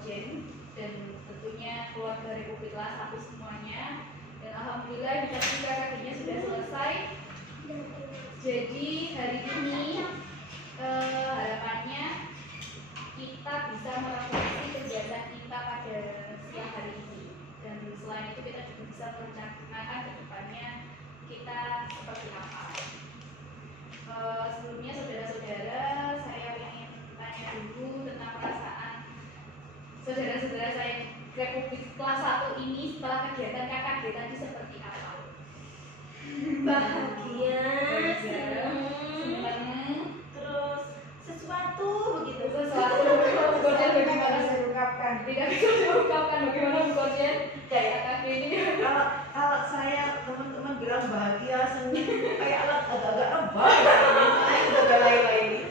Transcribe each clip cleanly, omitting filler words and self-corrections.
Konjen dan tentunya keluarga Republik Las aku semuanya. Dan alhamdulillah dikasih KKG-nya sudah selesai. Jadi hari ini harapannya kita bisa merefleksi kegiatan kita pada siang hari ini. Dan selain itu kita juga bisa merencanakan ke depannya kita seperti apa. Sebelumnya saudara-saudara, saya ingin tanya dulu tentang perasaan saudara-saudara saya Republik kelas 1 ini setelah kegiatan KKG tadi seperti apa? Bahagia, senang, terus sesuatu begitu. Sesuatu Konjen bagaimana saya ungkapkan? Tidak bisa diungkapkan bagaimana Konjen Kayak KKG ini. kalau saya teman-teman bilang bahagia, senang, kayak agak-agak rebah, agak lain-lain.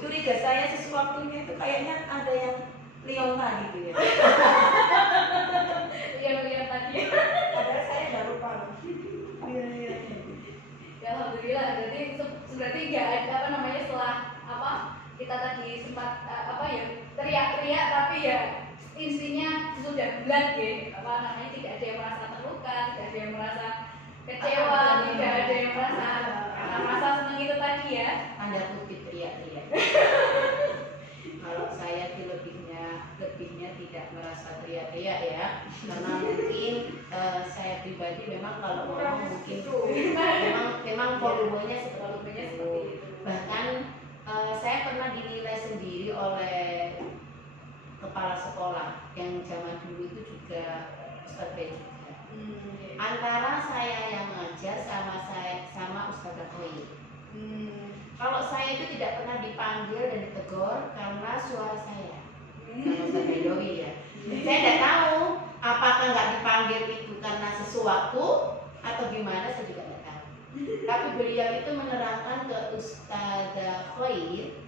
Curiga saya sesuatunya itu kayaknya ada yang Leonta gitu ya. Lihat tadi. Padahal saya udah lupa loh. Iya. Ya alhamdulillah, berarti nggak ada apa namanya setelah apa kita tadi sempat teriak-teriak tapi ya intinya sudah bulat ya apa namanya tidak ada yang merasa terluka, tidak ada yang merasa kecewa, tidak ada yang merasa senang itu tadi ya. Tanda kutip teriak-teriak. Kalau saya sih lebihnya tidak merasa teriak-teriak ya, karena mungkin saya pribadi memang kalau ngomong mungkin memang volumenya seperti itu. Bahkan saya pernah dinilai sendiri oleh kepala sekolah yang zaman dulu itu juga Ustadz B juga. Antara saya yang ngajar sama Ustadz Koi. Kalau saya itu tidak pernah dipanggil dan ditegur karena suara saya sama Ustadz Bedowi ya. Saya tidak tahu apakah nggak dipanggil itu karena sesuatu atau gimana, saya juga nggak tahu. Tapi beliau itu menerangkan ke Ustadz Khair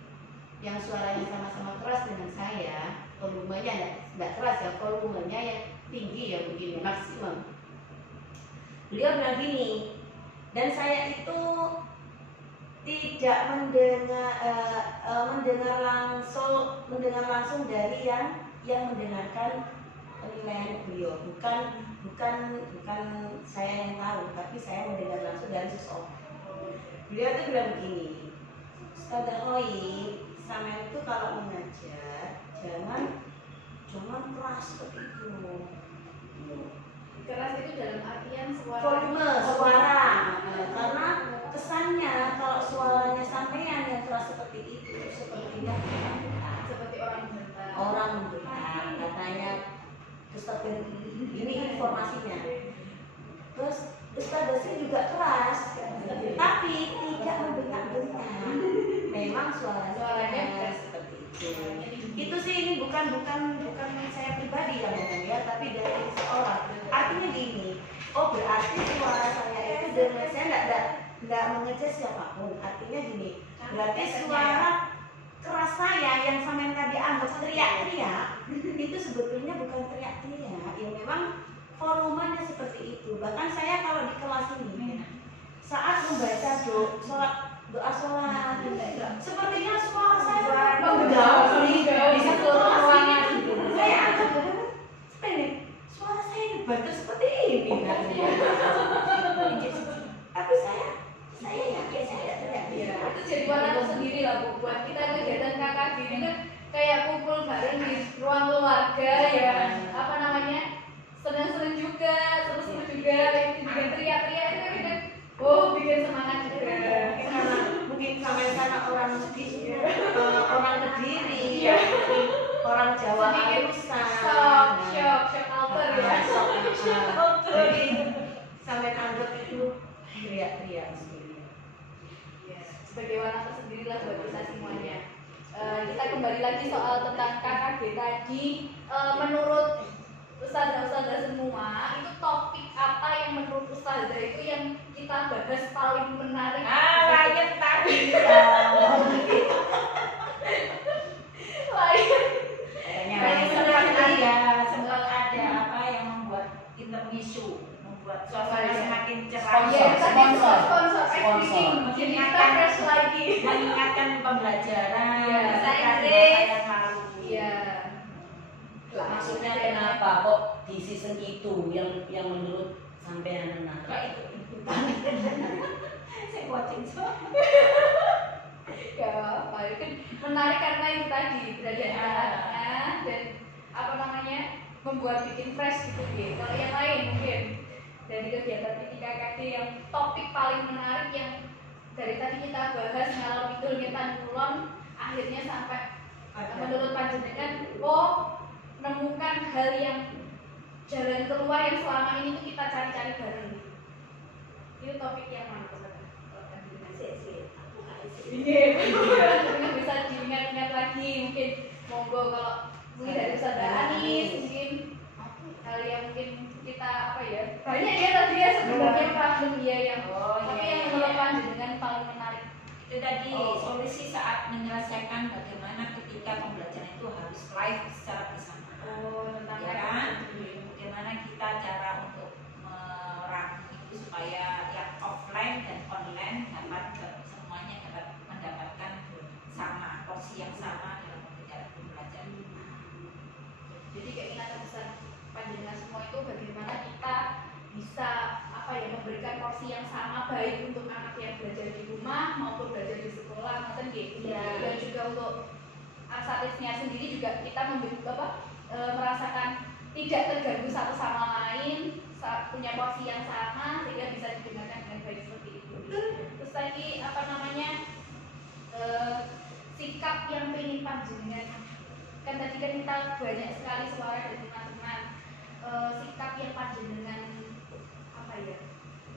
yang suaranya sama-sama keras dengan saya, volumenya nggak keras ya, volumenya yang tinggi ya begini maksimum. Beliau bilang gini, dan saya itu tidak mendengar langsung dari yang mendengarkan penilaian beliau, bukan saya yang tahu, tapi saya mendengar langsung dari seseorang. Beliau itu bilang begini, Ustadz Hoi, sama itu kalau mengajar jangan keras seperti itu. Keras itu dalam artian Volume suara, karena kesannya kalau suaranya sampean yang keras seperti itu sepertinya seperti orang membentak katanya. Ustadz ini informasinya. Terus Ustadz Basri juga keras, tapi tidak membentak-bentak. Memang suaranya keras seperti itu. Itu sih ini bukan saya pribadi yang ngomong ya, tapi dari seorang. Artinya gini, oh berarti suara saya itu dengan saya tidak mengejar siapapun. Artinya gini, berarti suara keras saya yang sampai tadi anggap teriak-teriak itu sebetulnya bukan teriak-teriak, ya memang volumenya seperti itu. Bahkan saya kalau di kelas ini saat membaca doa sholat sepertinya suara saya menggauli di satu ruangan. Saya anggap suara saya ini bagus seperti ini. Tapi saya yakin saya teriak-teriak. Itu jadi warna tersendiri lah Bu. Buat kita kegiatan KKG ini kan kayak kumpul bareng di ruang keluarga ya, apa namanya, senang-senang juga, terus juga teriak-teriak itu kita bikin semangat juga. Mungkin karena orang Kediri, orang Jawa Arusan, shock alter ya. Jadi sampai anggap itu teriak-teriak sendiri. Sebagai warna tersendiri lah buat kita semuanya. Kita kembali lagi soal tentang KKG tadi. Menurut ustazah semua, itu topik apa yang menurut ustazah itu yang kita bahas paling menarik? Lain tadi. Sempat ada apa yang membuat intermisu, membuat suasana semakin cerah. Sponsor. Jadi kita fresh lagi. Mengingatkan pembelajaran. Saya tahu. Iya. Maksudnya kenapa kok di season itu yang menurut sampean menarik? Kok itu ikutan? Saya watching so. Ya apa itu kan menarik karena itu tadi berada di tengah dan apa namanya membuat bikin fresh gitu ya. Kalau yang lain mungkin dari kegiatan PTKKD yang topik paling menarik yang dari tadi kita bahas ngalor ngidul ngetan kulon akhirnya sampai menurut panjenengan menemukan hal yang jalan keluar yang selama ini tuh kita cari-cari bareng gitu. Itu topik yang mana tuh? Iya, mungkin bisa diingat-ingat lagi mungkin monggo kalau mungkin dari Ustaz Anis mungkin hal yang mungkin kita apa ya banyak ya tadi ya sebenarnya problem ya yang tapi yang menurut panjenengan paling menarik Itu tadi solusi saat menyelesaikan bagaimana ketika pembelajaran itu harus live secara bersama. tentang Ya kan? Bagaimana kita cara untuk merangkum itu supaya yang offline dan online semuanya dapat mendapatkan sama porsi yang sama dalam pembelajaran. Jadi keinginan besar panjenengan semua itu bagaimana kita bisa apa ya memberikan porsi yang sama baik untuk anak yang belajar di rumah maupun belajar di sekolah ngoten nggih. Dan juga untuk aksatisnya sendiri juga kita merasakan tidak terganggu satu sama lain, punya porsi yang sama sehingga bisa digunakan dengan baik seperti itu. Terus lagi apa namanya sikap yang pengen panjenengan kan tadi kan kita banyak sekali suara dari teman-teman sikap yang panjenengan apa ya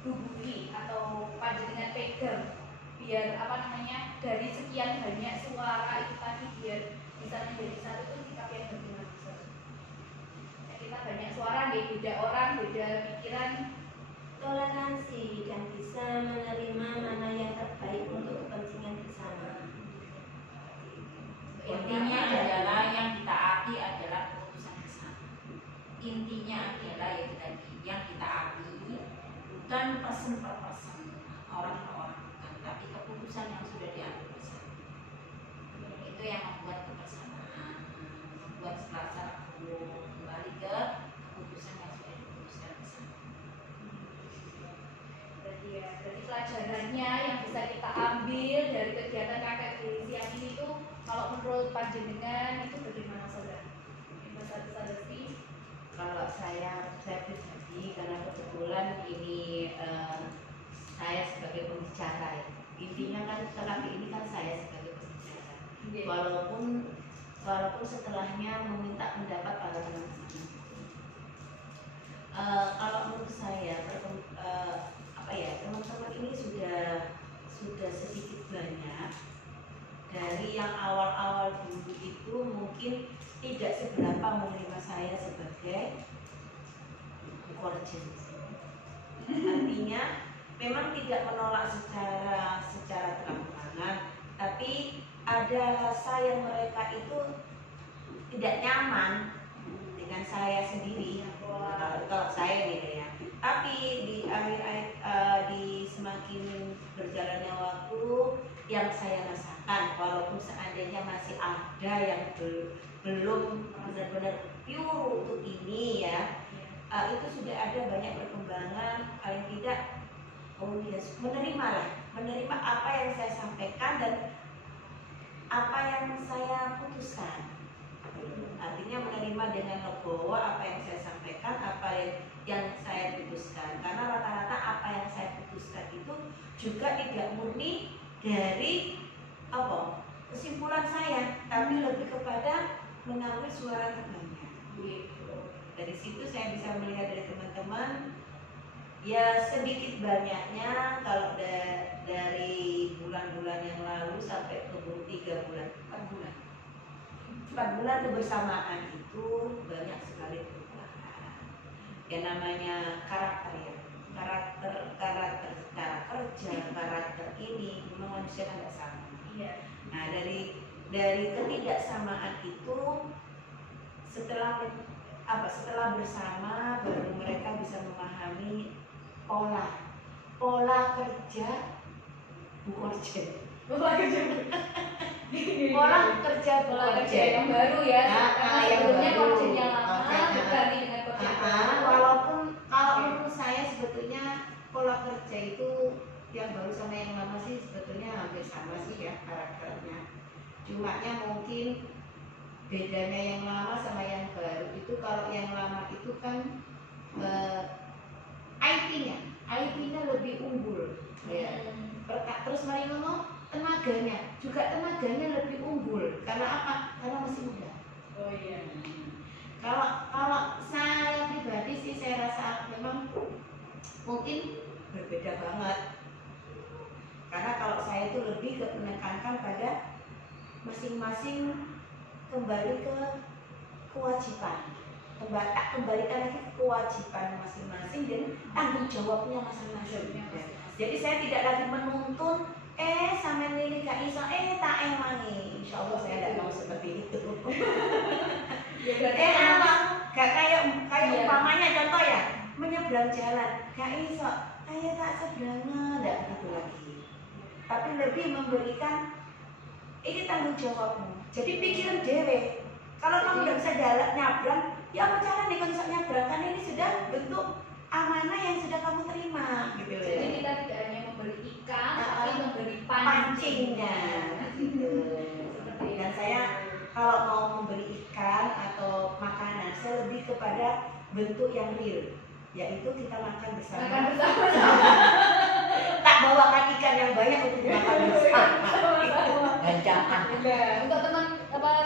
hubungi atau panjenengan pegang biar apa namanya dari sekian banyak suara itu tadi biar bisa menjadi satu itu sikap yang bagaimana ya, kita banyak suara nih beda orang beda pikiran toleransi dan bisa menerima mana yang terbaik untuk kepentingan bersama. Intinya adalah yang ditaati adalah keputusan bersama. Intinya adalah yang tadi yang ditaati bukan person per person, orang per orang, bukan, tapi keputusan yang sudah diambil bersama. Itu yang membuat kebersamaan, membuat setelah kembali ke keputusan yang sudah diputuskan bersama. Berarti pelajarannya yang bisa kita ambil dari kegiatan kakek siang ini tuh kalau menurut panjenengan itu bagaimana saudara? Kalau saya pribadi karena kebetulan ini saya sebagai pembicara ya. Intinya kan terapi ini kan saya sebagai pembicara. Walaupun setelahnya meminta pendapat para teman-teman. Kalau menurut saya teman-teman ini sudah sedikit banyak dari yang awal-awal dulu itu mungkin tidak seberapa menerima saya sebagai korjen. Artinya memang tidak menolak secara terang-terangan, tapi ada rasa yang mereka itu tidak nyaman dengan saya sendiri. Kalau saya gitu ya. Tapi di semakin berjalannya waktu yang saya rasakan, walaupun seandainya masih ada yang belum benar-benar pure untuk ini ya, itu sudah ada banyak perkembangan. Paling tidak menerima apa yang saya sampaikan dan apa yang saya putuskan. Artinya menerima dengan legowo apa yang saya sampaikan, apa yang saya putuskan. Karena rata-rata apa yang saya putuskan itu juga tidak murni dari kesimpulan saya, tapi lebih kepada mengambil suara temannya. Dari situ saya bisa melihat dari teman-teman ya sedikit banyaknya kalau dari bulan-bulan yang lalu sampai ke 4 bulan kebersamaan itu banyak sekali perubahan. Yang namanya karakter cara kerja, karakter ini memang manusia kan tidak sama. Iya. Nah dari ketidaksamaan itu setelah bersama baru mereka bisa memahami pola kerja Bu Korjen. pola kerja pola kerja yang baru ya, karena yang sebelumnya baru. kode yang lama Oke, berganti dengan kode yang baru. walaupun kalau menurut saya sebetulnya pola kerja itu yang baru sama yang lama sih sebetulnya hampir sama sih ya karakternya. Cuma mungkin bedanya yang lama sama yang baru itu, kalau yang lama itu kan IT-nya lebih unggul ya. Terus mari ngomong tenaganya lebih unggul. Karena apa? Karena masih muda. Oh iya. Kalau saya pribadi sih saya rasa memang mungkin berbeda banget. Karena kalau saya itu lebih ke menekankan pada masing-masing kembali ke kewajiban. Kembalikan lagi ke kewajiban masing-masing dan tanggung jawabnya masing-masing. Jadi saya tidak lagi menuntun sampe ini gak iso tak emangi. Insya Allah saya tidak mau seperti itu. Gak kayak umpamanya contoh ya, menyeberang jalan gak iso tak seberangnya, tidak begitu lagi. Tapi lebih memberikan ini tanggung jawabmu. Jadi pikiran dewe. Kalau kamu tidak bisa jalan nyabrang, ya apa cara nih kalau bisa nyabrang? Kan ini sudah bentuk amanah yang sudah kamu terima, gitu loh. Jadi kita tidak hanya memberi ikan, tapi memberi pancingnya, gitu. Seperti Dan saya kalau mau memberi ikan atau makanan, saya lebih kepada bentuk yang real, yaitu kita makan bersama. makan bersama. Tak bawakan ikan yang banyak untuk dimakan bersama. Ganjangan. Nah, untuk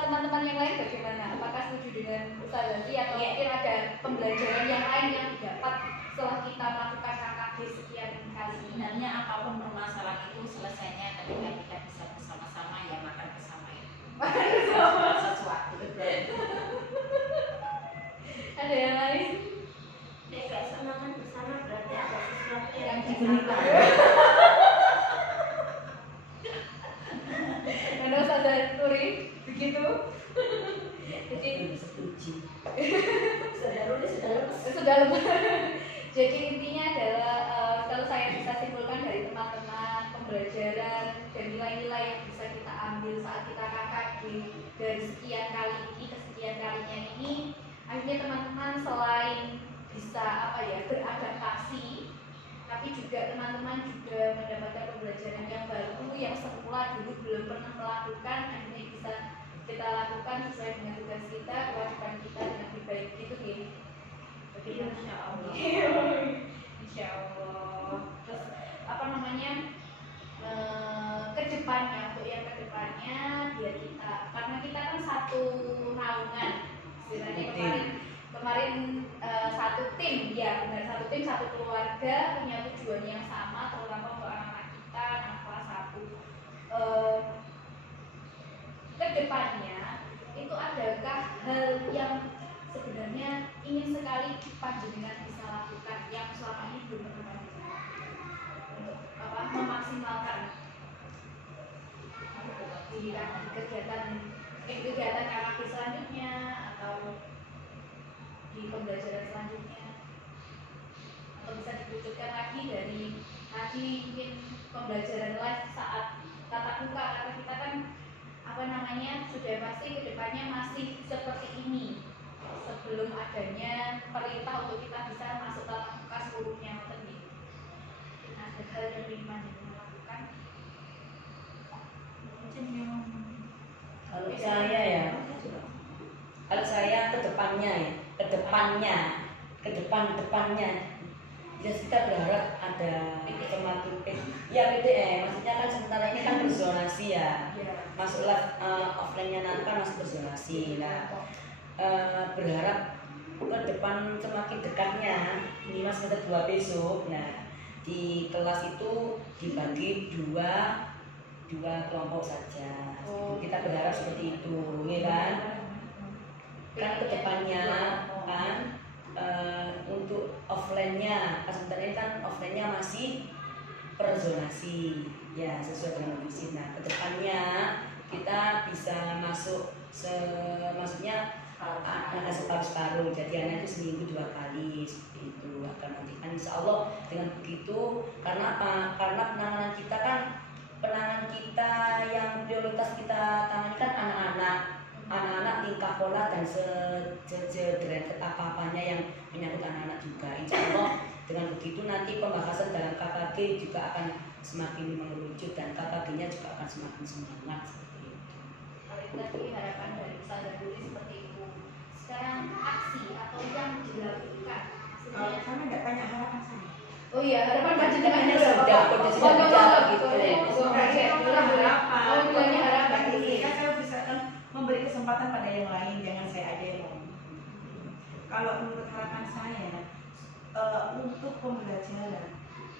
teman-teman yang lain bagaimana? Apakah setuju dengan Ustazah Zati atau mungkin ada pembelajaran yang lain yang didapat setelah kita melakukan KKB sekian kali? Sebenarnya apapun permasalahan itu selesainya ketika kita bisa bersama-sama, ya makan bersama itu. Segala sesuatu. Ada yang lain? Nek gak bisa makan bersama berarti ada sesuatu Yang yang diberikan. Karena Ustazah Turi begitu. Jadi Setuju. sudah lupa. Jadi intinya adalah kalau saya bisa simpulkan dari teman-teman, pembelajaran dan nilai-nilai yang bisa kita ambil saat kita KKB dari sekian kali ini ke sekian kalinya ini, akhirnya teman-teman selain bisa beradaptasi, tapi juga teman-teman juga mendapatkan pembelajaran yang baru yang semula dulu belum pernah melakukan, akhirnya bisa kita lakukan sesuai dengan tugas kita, kewajiban kita dengan lebih baik gitu gini. Insya Allah. Insya Allah. Terus kedepannya, untuk yang kedepannya biar kita, karena kita kan satu naungan istilahnya kemarin satu tim, ya benar, satu tim, satu keluarga, punya tujuan yang sama, terutama untuk anak-anak kita anak kelas 1. Kedepannya itu adakah hal yang sebenarnya ingin sekali panjenengan bisa lakukan yang selama ini belum pernah bisa untuk memaksimalkan di kegiatan KKB selanjutnya atau di pembelajaran selanjutnya, atau bisa diwujudkan lagi dari tadi mungkin pembelajaran live saat tatap muka, karena kita kan sudah pasti kedepannya masih seperti ini sebelum adanya perintah untuk kita bisa masuk tatap muka seluruhnya. Ada hal yang ingin panjenengan lakukan? Kalau saya kedepannya ya kita berharap ada semakin PTM, maksudnya kan sementara ini kan berzonasi ya, masuklah offline-nya nanti kan masuk berzonasi. Nah, berharap ke depan semakin dekatnya ini semester 2 besok. Nah, di kelas itu dibagi dua kelompok saja. Kita berharap seperti itu, ya kan? Kan kedepannya kan untuk offline-nya, sebenarnya kan offline-nya masih perzonasi, ya sesuai dengan kondisi. Nah, kedepannya kita bisa masuk maksudnya separuh-separuh, jadi anak itu seminggu 2 kali seperti itu. Akan nanti kan insya Allah dengan begitu, karena apa? Karena penanganan kita kan penanganan kita yang prioritas kita tangani kan anak-anak tingkah pola dan sederhana apa-apanya yang menyangkut anak-anak juga. Insya Allah dengan begitu nanti pembahasan dalam KKG juga akan semakin mengerucut dan KKG-nya juga akan semakin semangat seperti itu. Kalau itu tadi harapan dari Ustazah Duli seperti itu. Sekarang aksi atau yang dilakukan. Kalau sana nggak tanya harapan saya. Oh iya, harapan panjenengan Hanya juga sudah, Bapak. kode sudah dijawab gitu ya. Oh, bilangnya harapan. Kan saya bisa kan memberi kesempatan pada yang lain, jangan saya aja yang ngomong. Kalau menurut harapan saya, untuk pembelajaran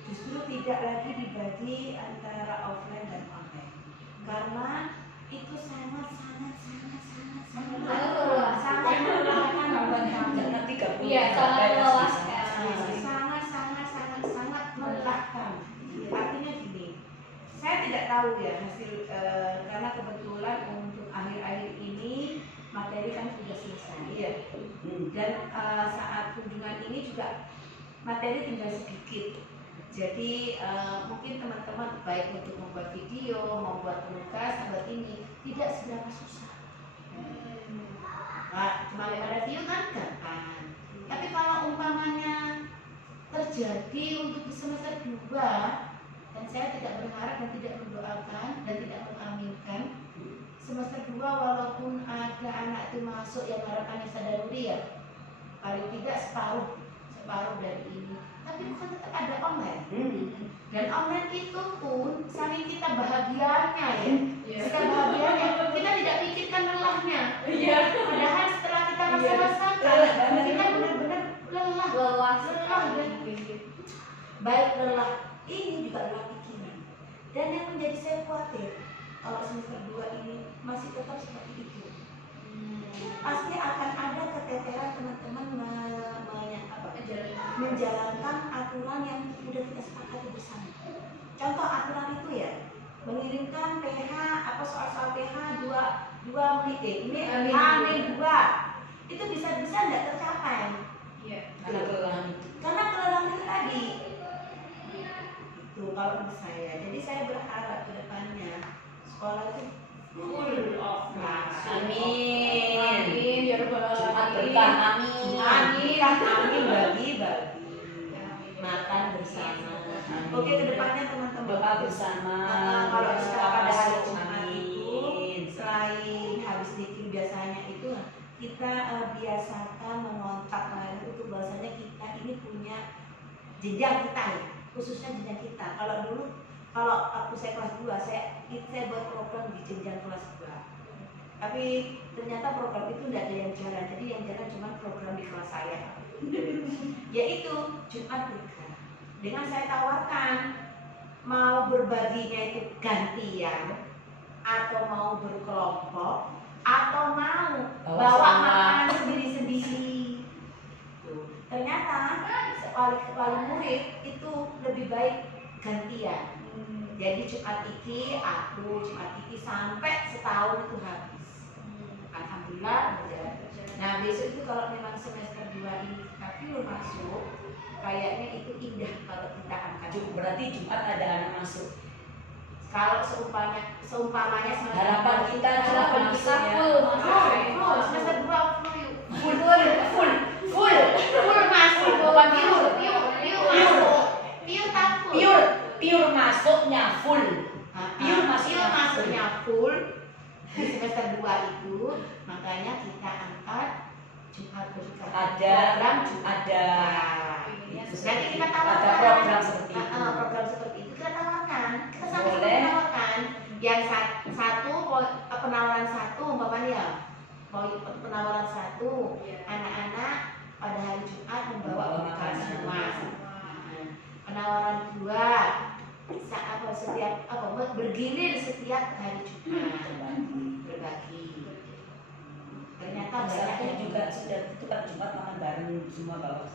justru tidak lagi dibagi antara offline dan online, karena itu sangat melelahkan buat kami. Jangan 30 Iya, sangat melelahkan. Sangat melelahkan. Artinya gini, saya tidak tahu ya hasil karena kebetulan untuk akhir-akhir ini materi kan sudah selesai. Iya. Dan saat kunjungan ini juga materi tinggal sedikit. Jadi mungkin teman-teman baik untuk membuat video, membuat penugas sahabat ini tidak seberapa susah. Nah, cuma review kan gampang. Tapi kalau umpamanya terjadi untuk di semester 2, dan saya tidak berharap dan tidak mendoakan dan tidak mengaminkan semester 2 walaupun ada anak itu masuk yang harapannya sadaruri ya, paling tidak separuh dari ini, tapi bukan tetap ada online. Dan online itu pun saling kita bahagianya ya. Kita bahagianya, kita tidak pikirkan lelahnya. Padahal setelah kita rasakan, kita benar-benar lelah dan Baik lelah ini juga lelah pikiran. Dan yang menjadi saya khawatir kalau semester 2 ini masih tetap seperti itu. Pasti akan ada keteteran teman-teman menjalankan aturan yang sudah kita sepakati bersama. Contoh aturan itu ya, mengirimkan PH apa soal-soal PH 2 menit ini H-2 itu bisa nggak tercapai. Karena kelelahan itu. Karena kelelahan itu tadi. Itu kalau menurut saya. Jadi saya berharap ke depannya sekolah itu full of Amin. Ya Rabbal Alamin. Berkah, amin. Amin bagi makan bersama. Oke, ke depannya teman-teman Doa bersama. kalau misalnya pada hari Jumat Amin. itu selain habis zikir biasanya itu kita biasakan mengontak untuk bahwasanya kita ini punya jenjang kita ya, khususnya jenjang kita. Kalau waktu saya kelas 2 saya buat program di jenjang kelas 2. Tapi ternyata program itu tidak ada yang jalan, jadi yang jalan cuma program di kelas saya. Yaitu Jumat Berkah. Dengan saya tawarkan mau berbaginya itu gantian atau mau berkelompok atau mau bawa makan sendiri-sendiri. Ternyata wali murid itu lebih baik gantian. Jadi Jumat iki aku, Jumat iki sampai setahun itu habis. Alhamdulillah berjalan. Nah besok itu kalau memang semester 2 ini kita belum masuk, kayaknya itu indah kalau kita angkat. Berarti Jumat ada anak masuk. Kalau seumpamanya Harapan kita Harapan kita full. full semester 2 full masuk, bukan Pure masuknya full. pure masuknya full di semester 2 itu, makanya kita angkat Jumat Berkah. Ada program ada nanti kita tawarkan ada program seperti itu. program seperti itu kita tawarkan, kita sama-sama Boleh. menawarkan yang satu penawaran satu umpamanya penawaran satu anak-anak pada hari Jumat membawa bekal semua. Penawaran 2 bergilir setiap hari Jumat berbagi. Ternyata Saya banyak juga sudah itu kan Jumat makan bareng semua bawah.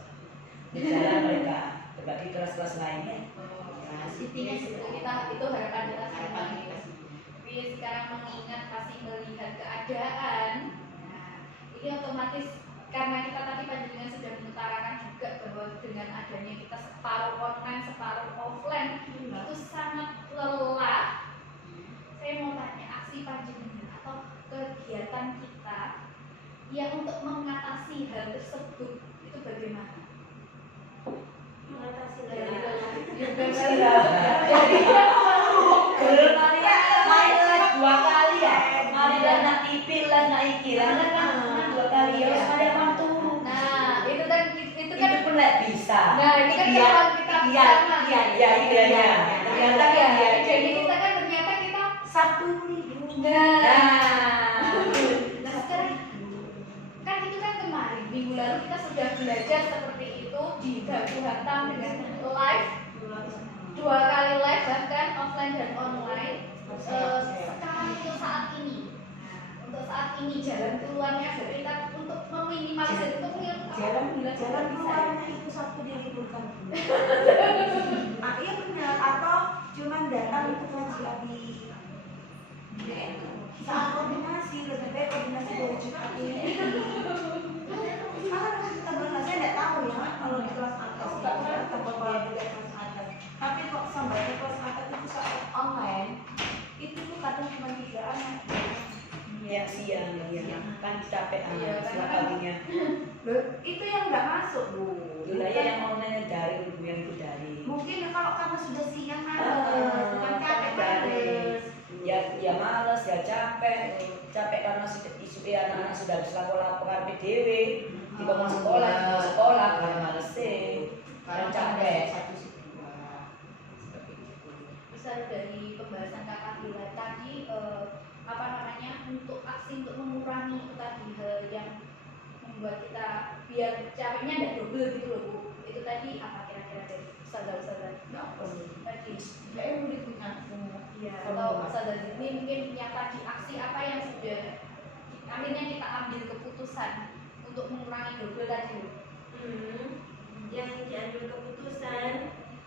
Berjalan mereka berbagi kelas-kelas lainnya. intinya Kita itu harapan kita harapan semua. kita semua. Tapi sekarang mengingat pasti melihat keadaan, nah, ini otomatis karena kita tadi panjenengan sudah mengutarakan juga bahwa dengan adanya kita separuh online separuh offline itu sangat lelah ya untuk mengatasi hal tersebut itu bagaimana? Mengatasi Dari Iya. Belum Maria main les 2 kali ya. Maria nak ipil les nak iki. Lah kan 2 kali ya wis ada mang turu. Nah, itu kan Itu pun lek bisa. nah ini kan Iya, kalau kita iya, bersama. iya, iya, ideanya. Ternyata Ya, iya. jadi kita kan ternyata kita Sabtu Minggu. nah, Nah, nah sekarang kan itu kan kemarin minggu lalu kita sudah belajar seperti itu di Dagu Hantam dengan live 2 kali live bahkan offline dan online. Sekarang untuk saat ini, untuk saat ini jalan keluarnya agar kita untuk meminimalisir untuk Jalan keluarnya itu Sabtu diliburkan dulu. Ah, iya benar. Atau cuman datang itu kajian di saat koordinasi, lebih baik koordinasi dari Jumat ini. Karena kita benar, saya tidak tahu ya kalau di kelas atas atau kalau di kelas atas. Tapi kok sampai di kelas atas itu saat online itu tuh kadang cuma 3 anak. ya siang ya. Kan capek Iya, setelah karena- paginya. Loh, itu yang nggak masuk bu. Dulu ya yang online dari yang itu dari. Mungkin kalau karena sudah siang males, bukan capek males. Ya males, ya capek karena isu anak-anak sudah bisa laporan PDW, di bangun sekolah karena males sih, Karena kan capek. satu dua seperti itu. misal dari pembahasan Kakak Bila tadi apa namanya untuk aksi untuk mengurangi itu tadi hal yang membuat kita biar capeknya tidak double gitu loh Bu. Itu tadi apa kira-kira dari ustazah tadi? Saya udah punya Ya, atau ustazah ini mungkin punya tadi aksi apa yang sudah akhirnya kita ambil keputusan untuk mengurangi double tadi loh. Yang diambil keputusan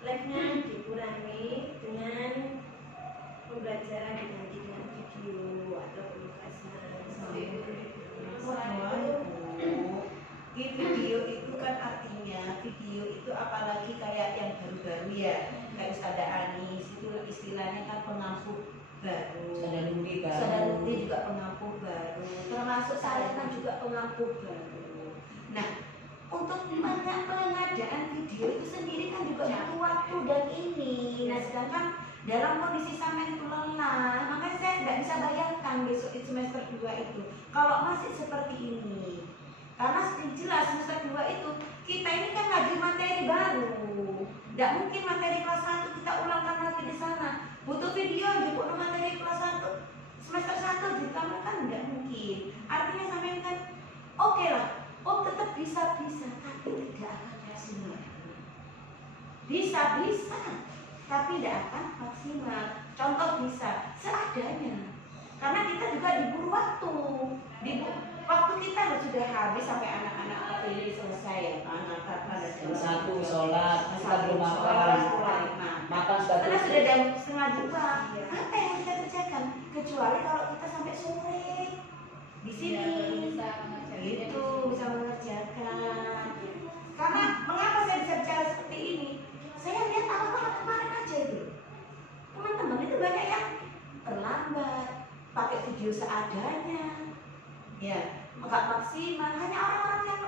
live-nya dikurangi dengan pembelajaran dengan video atau penugasan. Ini video itu kan artinya video itu apalagi kayak yang baru-baru ya kayak Ustazah Anis itu istilahnya kan pengampu baru. Saudara Nuri juga pengampu baru. Termasuk saya kan juga pengampu baru. Nah, untuk pengadaan video itu sendiri kan juga butuh waktu dan ini. Nah, sedangkan dalam kondisi sampai itu lelah, makanya saya tidak bisa bayangkan besok di semester 2 itu kalau masih seperti ini. Karena jelas semester 2 itu kita ini kan lagi materi baru. Tidak mungkin materi kelas 1 kita ulangkan lagi di sana. Butuh video juga materi kelas 1 semester 1 ditambahkan tidak mungkin. Artinya sampai kan oke lah. Oh tetap bisa tapi tidak akan maksimal. Bisa tapi tidak akan maksimal. Contoh bisa seadanya. Karena kita juga diburu waktu. Waktu kita sudah habis sampai anak-anak ini selesai ya kan, Jam 1 sholat, kita belum makan Karena sudah sudah jam setengah 2. Apa yang kita kerjakan? Kecuali kalau kita sampai sore di sini. Itu bisa mengerjakan. Karena mengapa saya bisa bicara seperti ini? Saya lihat awal-awal kemarin aja itu. Teman-teman itu banyak yang terlambat, pakai video seadanya. Ya, enggak maksimal. Hanya orang-orang yang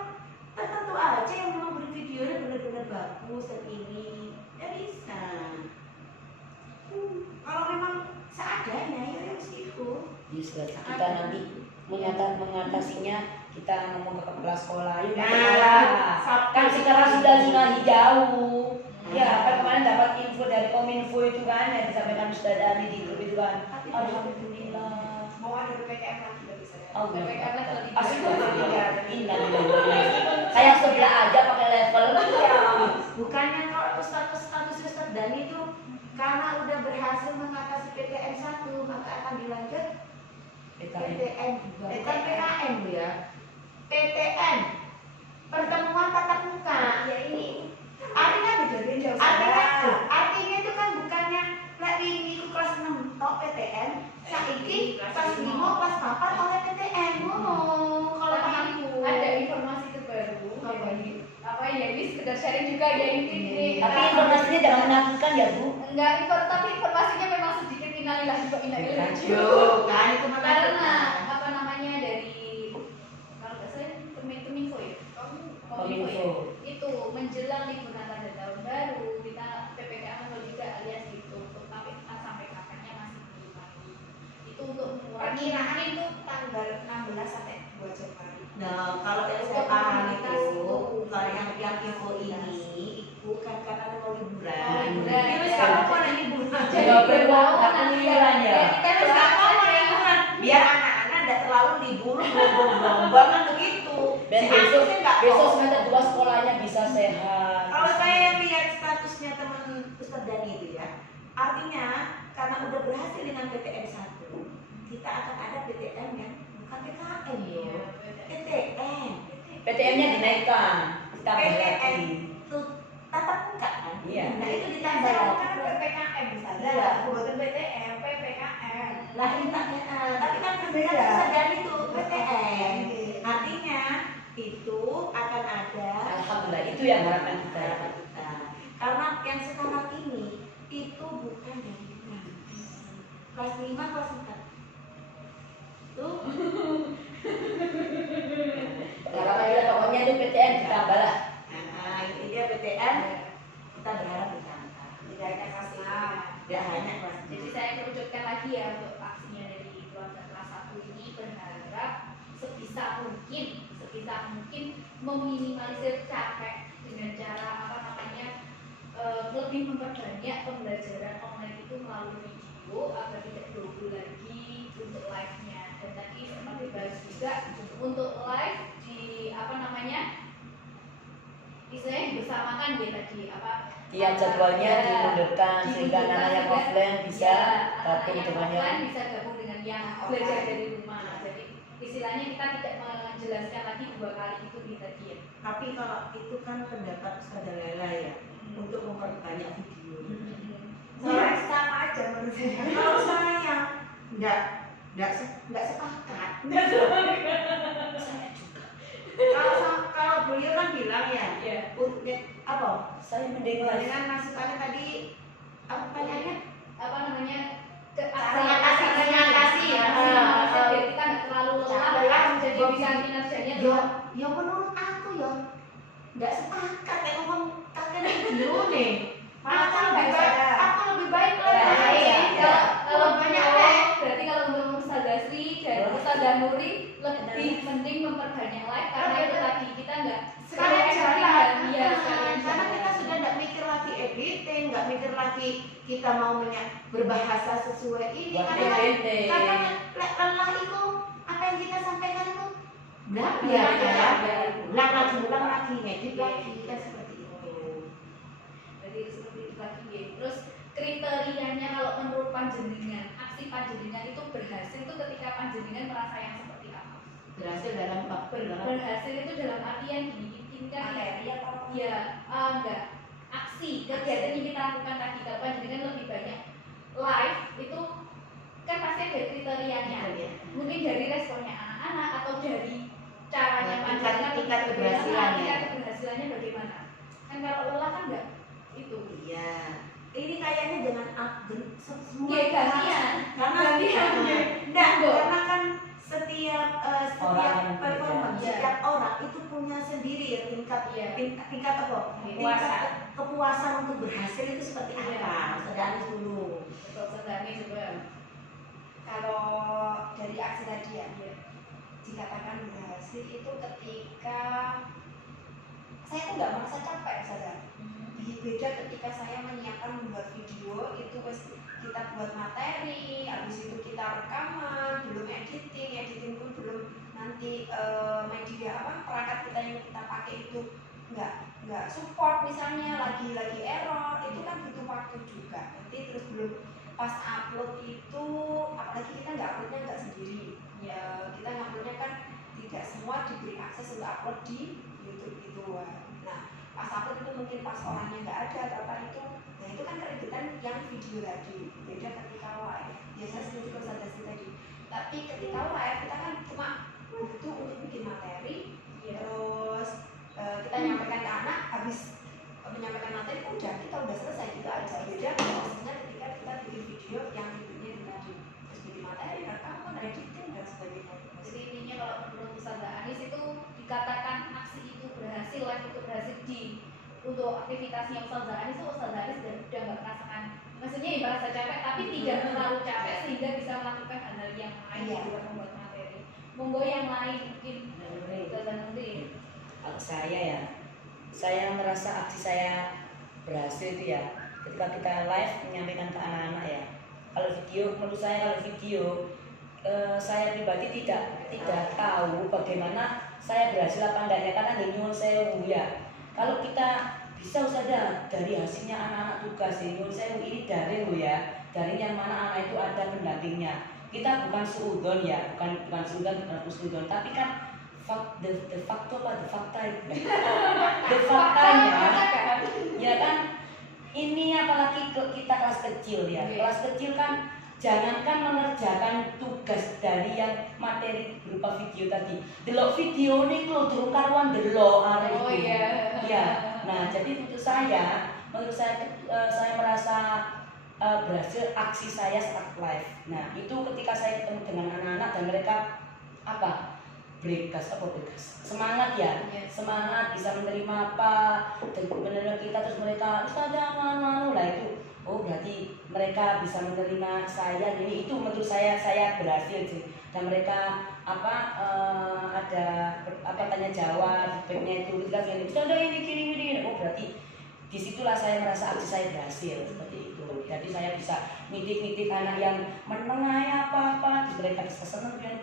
tertentu aja yang memberi videonya benar-benar bagus dan ini. Ya bisa. Kalau memang seadanya ya itu. kita nanti mengatasinya, kita ngomong ke kepala sekolah, yuk Nah, kita kan sekarang sudah Zunahi jauh. Ya, kan kemarin dapat info dari Kominfo itu kan, yang disampaikan Ustaz Dani di grup itu kan. Alhamdulillah. Mau ada PPKM lagi nggak bisa ya? Allah. PPKM level 3. Astagfirullah. Saya sebelah aja pakai level. Bukannya kalau status Ustaz Dani itu karena udah berhasil mengatasi PTN 1 maka akan dilanjut PTN juga. Bukan PKN Bu ya. PTN pertemuan tatap muka. Ya ini. Artinya itu kan bukannya lagi ini kelas 6 tok PTN, saiki kelas 5 kelas 4 oleh PTN. Oh, kalau Tapi aku ada informasi terbaru dari apa ya ini sekedar sharing juga ya ini. Tapi informasinya jangan menakutkan ya Bu. Enggak, tapi informasinya memang sedikit innalillahi wa inna ilaihi raji'un. Yo, kan itu Karena apa namanya dari kalau nggak bilang libur Natal dan Tahun Baru, kita PPKM level 3 alias gitu, tapi entah sampai kapannya masih belum tahu. Itu untuk mengurangi Perkiraan itu tanggal 16 sampai 2 Januari. Nah, kalau yang saya paham itu, kalau yang info ini, itu kan karena mau liburan. Liburan. Ini wis kamu mau liburan. Nggak perlu aku liburan ya. Kita Terus bisa kamu mau liburan, biar anak-anak tidak terlalu libur gelombang kan begitu. Dan Si besok Agus nggak besok mau. semester 2 sekolahnya bisa sehat. Kalau saya lihat statusnya teman Ustadz Dani itu ya, artinya karena udah berhasil dengan PTN 1, kita akan ada PTN yang bukan PKN loh. PTN. PTM-nya dinaikkan, ditambah lagi. PTN itu tatap muka kan? Iya. Nah itu kita ditambah lagi. kan PPKM misalnya, Iya. bukan PTM, PPKM. Lah kita, tapi kan berbeda Ustadz Dani itu PTN. Artinya itu akan ada Alhamdulillah itu yang harapan kita. harapan kita. Karena yang sekarang ini itu bukan dari kelas 5, kelas 4. Tuh. Harapan kita pokoknya itu PTN ditambah lah. Nah, ini dia PTN. Kita berharap ditambah. Tidak hanya kelas 6. Tidak hanya kelas Jadi saya kerucutkan lagi ya untuk aksinya dari keluarga kelas 1 ini, berharap sebisa mungkin meminimalisir capek dengan cara apa namanya lebih memperbanyak pembelajaran online itu melalui video agar tidak double lagi untuk live-nya. Dan tadi sempat dibahas juga untuk live di apa namanya istilahnya bersamakan ya tadi apa Iya jadwalnya dimundurkan sehingga anak yang offline bisa gabung yang dengan offline yang bisa gabung dengan yang belajar dari rumah. Jadi istilahnya kita tidak menjelaskan lagi 2 kali itu di tadi ya. Tapi kalau itu kan pendapat Ustazah Lela ya, untuk memperbanyak video. Sama aja menurut saya. Kalau saya enggak sepakat. Saya juga. Kalau beliau kan bilang ya, Iya. apa? saya mendengar Dengan masukannya tadi apa pertanyaannya? Apa namanya Kasih ya. biar kita nggak terlalu lelah jadi bisa kinerjanya Ya menurut aku ya nggak sepakat ya ngomong kakek video nih. Aku lebih baik kalau banyak berarti kalau untuk Ustazah Sri dan Ustazah Nuri lebih penting memperbanyak live karena itu tadi kita nggak sekalian jalan ya karena kita sudah nggak mikir lagi editing, nggak mikir lagi kita mau berbahasa sesuai ini buat karena PPT. lelah itu apa yang kita sampaikan itu nggak Iya, ulang lagi ngedit lagi kan seperti itu. Jadi seperti itu lagi ya. Terus kriterianya kalau menurut panjenengan aksi panjenengan itu berhasil itu ketika panjenengan merasa yang seperti apa? Berhasil dalam Berhasil itu dalam artian gini ketika Materi atau ya enggak aksi kegiatan yang kita lakukan tadi kalau panjenengan lebih banyak live itu kan pasti ada kriterianya. Mungkin dari responnya anak-anak atau dari caranya panjenengan tingkat keberhasilannya. tingkat keberhasilannya bagaimana? Kan kalau lelah kan enggak itu. Iya. Ini kayaknya dengan semua Iya gantian. karena Gantian. enggak karena kan setiap Orang performance beda. setiap orang itu punya sendiri ya tingkat Iya. tingkat apa? Tingkat kepuasan untuk berhasil itu seperti Iya. apa? Ustazah Anis dulu. Betul sedani juga. kalau dari aksi tadi ya, dikatakan berhasil itu ketika saya tuh nggak merasa capek saja. Beda ketika saya menyiapkan membuat video itu kita buat materi, habis itu kita rekaman, belum editing pun belum nanti media apa perangkat kita yang kita pakai itu nggak support misalnya lagi error itu kan butuh waktu juga nanti terus belum pas upload itu apalagi kita nggak sendiri ya kita nguploadnya kan tidak semua diberi akses untuk upload di YouTube itu. Nah pas upload itu mungkin pas orangnya nggak ada atau apa itu, nah itu kan keributan yang video tadi. Beda ketika live. Biasanya seperti konsultasi tadi. Tapi ketika live kita kan cuma butuh untuk bikin materi, terus kita nyampaikan ke anak, habis menyampaikan materi kita udah selesai gitu aja. Beda prosesnya ketika kita bikin video yang videonya itu tadi, terus bikin materi, rekaman, editing dan sebagainya. Jadi intinya kalau menurut Ustazah Anis itu dikatakan aksi itu berhasil, live itu berhasil di untuk aktivitasnya Ustazah Anis itu Ustazah Anis udah nggak merasakan, maksudnya ya merasa capek tapi tidak terlalu capek sehingga bisa melakukan hal-hal yang lain di luar membuat materi. Monggo yang lain mungkin Ustazah Nuri. Kalau saya ya, saya merasa aksi saya berhasil itu ya ketika kita live menyampaikan ke anak-anak ya. Kalau video, menurut saya kalau video saya pribadi tidak tahu bagaimana saya berhasil apa enggaknya karena nyuwun sewu ya. Kalau kita bisa saja dari hasilnya anak-anak tugas nyuwun sewu ini daring loh ya, daring yang mana anak itu ada pendampingnya. Kita bukan suudon ya, bukan suudon, tapi kan the faktanya ya kan, ini apalagi kita kelas kecil ya, kelas kecil kan jangankan mengerjakan tugas dari yang materi berupa video tadi, delok video ini lo durung karuan delok hari itu ya. Nah jadi menurut saya merasa berhasil aksi saya saat live. Nah itu ketika saya ketemu dengan anak-anak dan mereka bergegas semangat ya, semangat bisa menerima apa dan menerima kita, terus mereka Ustazah anu lah itu, oh berarti mereka bisa menerima saya ini, itu menurut saya berhasil sih. Dan mereka ada tanya jawab feedbacknya itu ketika saya Ustazah ini gini, oh berarti disitulah saya merasa aksi saya berhasil seperti itu. Jadi saya bisa ngidik anak yang menengah apa terus mereka bisa senang pion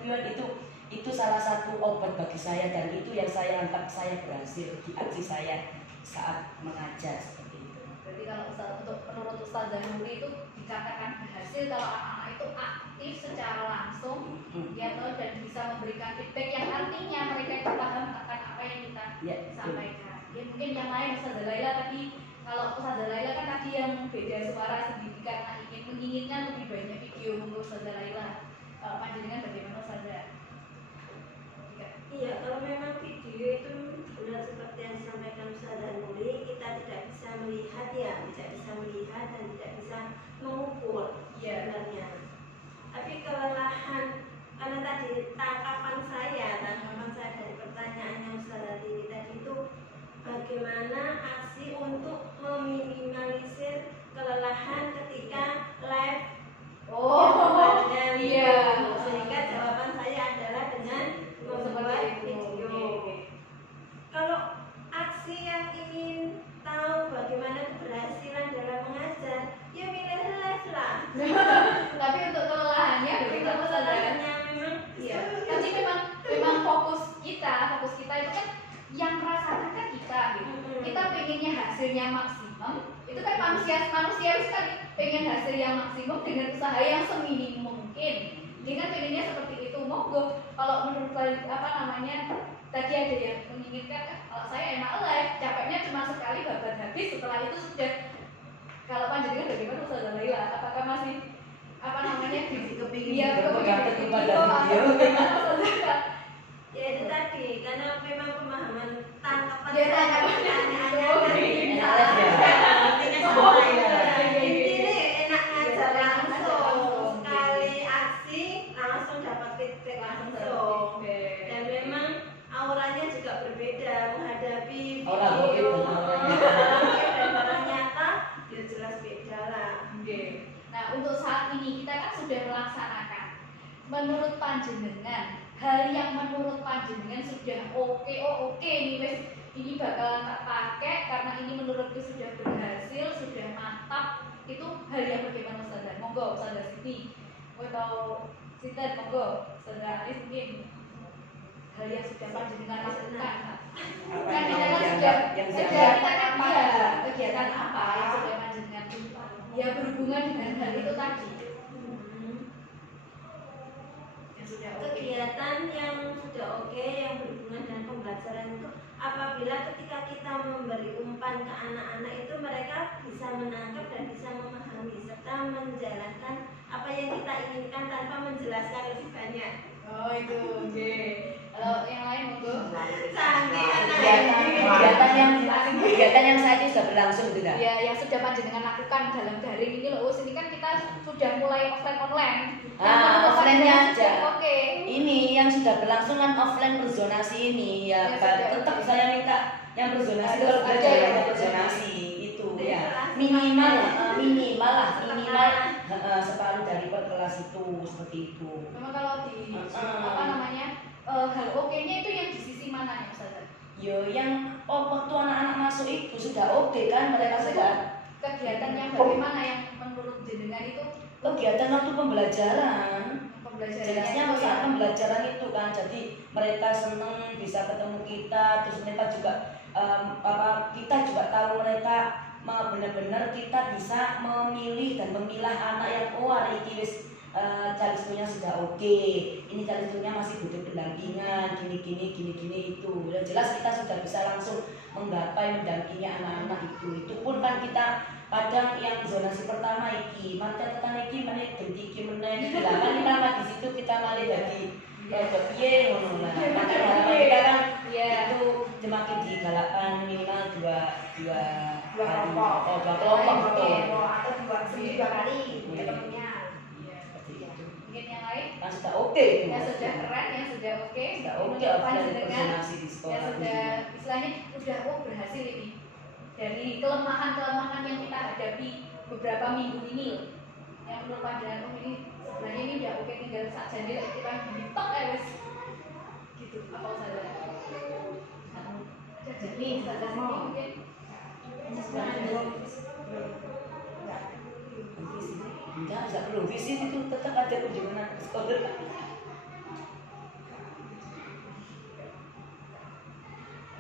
itu salah satu obat bagi saya dan itu yang saya anggap saya berhasil di aksi saya saat mengajar seperti itu. Berarti kalau menurut Ustazah Nuri itu dikatakan berhasil kalau anak-anak itu aktif secara langsung ya toh, dan bisa memberikan feedback yang artinya mereka itu paham akan apa yang kita sampaikan. Ya, mungkin yang lain Ustazah Laila tadi, kalau Ustazah Laila kan tadi yang beda suara sedikit karena menginginkan lebih banyak video. Monggo Ustazah Laila, panjenengan bagaimana Ustazah? Iya, kalau memang video itu benar seperti yang disampaikan Ustazah Nuri, kita tidak bisa melihat dan tidak bisa mengukur sebenarnya. Tapi kelelahan, karena tadi tangkapan saya dari pertanyaannya Ustazah Tini tadi itu bagaimana aksi untuk meminimalisir kelelahan ketika live sehingga jawaban saya adalah dengan membuat video. Kalau aksi yang ingin tahu bagaimana keberhasilan dalam mengajar, ya milih live lah. Tapi untuk kelelahannya begitu Kelelahannya memang tapi memang fokus kita itu kan yang merasakan kan kita gitu. Kita pengennya hasilnya maksimum, itu kan manusiawi sekali, pengen hasil yang maksimum dengan usaha yang seminim mungkin. Dia kan pengennya seperti itu. Monggo kalau menurut tadi ada yang menginginkan kalau saya enak live, capeknya cuma sekali babat habis, setelah itu sudah. Kalau panjenengan bagaimana Ustazah Laila? Apakah masih bergantung kepada video? ya itu tadi, karena memang pemahaman tangkapan Intinya enak ngajar langsung, sekali aksi langsung dapat feedback langsung. Dan memang auranya juga berbeda menghadapi video dan barang nyata, ya jelas beda lah. Nah untuk saat ini kita kan sudah melaksanakan. Menurut panjenengan, hal yang menurut panjenengan sudah oke nih wes, ini bakalan tak pakai karena ini menurutku sudah berhasil, sudah mantap, itu hal yang bagaimana Ustazah? Monggo Ustazah Siti, atau Sinten, monggo Ustazah Anis mungkin hal yang sudah panjenengan lakukan. Kan kita kan sudah kegiatan apa yang sudah panjenengan ya berhubungan dengan hal itu tadi. Kegiatan yang sudah oke, yang berhubungan dengan pembelajaran itu apabila ketika kita memberi umpan ke anak-anak itu mereka bisa menangkap dan bisa memahami serta menjalankan apa yang kita inginkan tanpa menjelaskan lebih banyak. Oh itu, oke. Kalau yang lain monggo. Kegiatan yang saat ini sudah berlangsung tidak? Ya, yang sudah panjenengan lakukan dalam daring ini loh. Ini kan kita sudah mulai offline. Offline-nya aja. Oke. Ini yang sudah berlangsung kan offline berzonasi ini ya, tetap saya minta yang berzonasi kalau belajar yang berzonasi itu ya minimal separuh dari per kelas itu seperti itu. Memang kalau di apa namanya hal oke-nya itu yang di sisi mana ya Ustazah? Yo yang waktu anak-anak masuk itu sudah oke kan, mereka sudah kegiatan yang bagaimana yang menurut jenengan itu kegiatan waktu pembelajaran. Jelasnya itu saat pembelajaran itu kan, jadi mereka senang bisa ketemu kita, terus mereka juga kita juga tahu mereka benar-benar kita bisa memilih dan memilah anak yang hari ini wis calisturnya sudah oke, ini calisturnya masih butuh pendampingan gini itu. Yang jelas kita sudah bisa langsung menggapai mendampingi anak-anak itu pun kan kita kadang yang zonasi pertama iki catatan iki menit ganti iki meneh kan kita di situ kita malah jadi piye ngono lah. Makanya harapan kita kan itu semakin digalakkan minimal dua kelompok betul. Atau dua kali ketemunya. mungkin yang lain Kan sudah oke itu. yang sudah keren, yang sudah oke, Sudah oke menurut offline panjenengan zonasi di sekolah. yang sudah istilahnya udah berhasil ini dari kelemahan-kelemahan yang kita hadapi beberapa minggu ini loh. Yang menurut panjenengan ini sebenarnya ini udah oke, tinggal saja nih kita ditok wes gitu apa saja. Jadi saja sini mungkin Enggak perlu visi itu tetap ada kunjungan ke sekolah.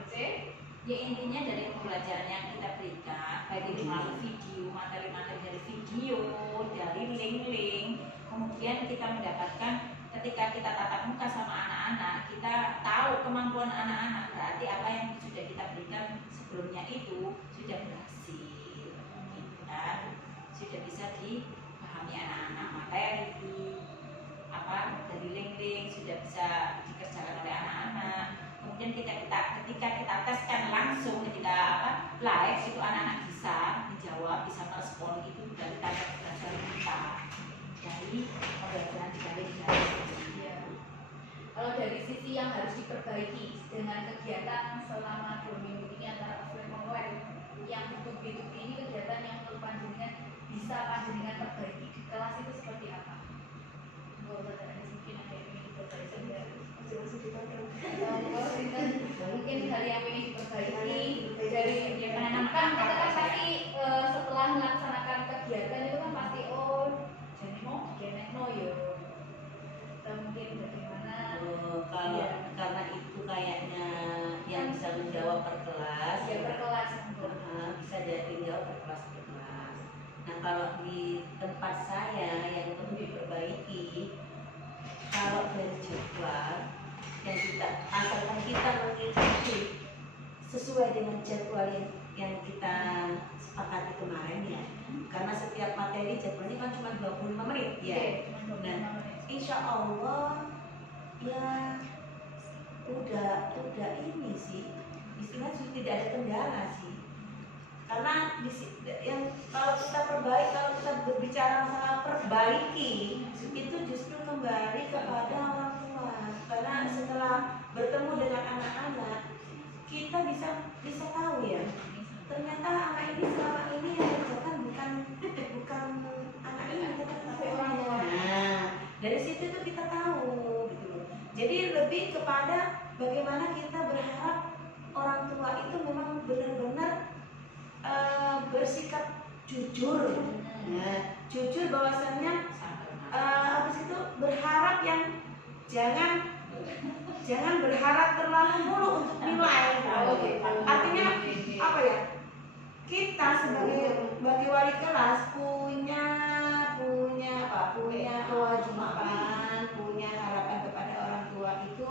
oke. Ya intinya dari pembelajaran yang kita berikan, baik itu melalui video, materi-materi dari video, dari link-link, kemudian kita mendapatkan ketika kita tatap muka sama anak-anak, kita tahu kemampuan anak-anak, berarti apa yang sudah kita berikan sebelumnya itu sudah berhasil, gitu kan? Sudah bisa dipahami anak-anak, materi, dari link-link sudah bisa dikerjakan oleh anak-anak. Kemudian ketika kita teskan langsung ketika live itu anak-anak bisa menjawab, bisa merespon, itu dari tanda belajar kita dari pembelajaran di Iya. Kalau dari sisi yang harus diperbaiki dengan kegiatan selama 2 minggu ini antara offline online yang B2B ini, kegiatan yang menurut panjenengan bisa panjenengan perbaiki di kelas itu seperti apa? Mungkin ada yang ingin diperbaiki mungkin hal yang ingin diperbaiki dari kan kita kan pasti setelah melaksanakan kegiatan itu kan pasti jadi mau no yo atau mungkin bagaimana Kalau karena itu kayaknya yang bisa menjawab per kelas ya per kelas bisa jadi jawab per kelas. Nah kalau di tempat saya yang perlu diperbaiki, kalau dari jadwal yang kita asalkan kita mengikuti sesuai dengan jadwal yang kita sepakati kemarin ya, karena setiap materi jadwalnya kan cuma 25 menit ya. Nah, insya Allah ya udah ini sih istilahnya sudah tidak ada kendala sih, karena yang kalau kita perbaiki, kalau kita berbicara masalah perbaiki itu justru kembali kepada orang tua, karena setelah bertemu dengan anak-anak kita bisa tahu ya, ternyata anak ini selama ini yang kerjakan bukan anak ini, tapi orang tua. Nah, dari situ tuh kita tahu gitu. Jadi lebih kepada bagaimana kita berharap orang tua itu memang benar-benar bersikap jujur. Nah, jujur bahwasannya habis itu berharap yang jangan berharap terlalu mulu untuk nilai. Artinya apa ya? Kita sebagai wali kelas punya kewajiban, punya harapan kepada orang tua itu,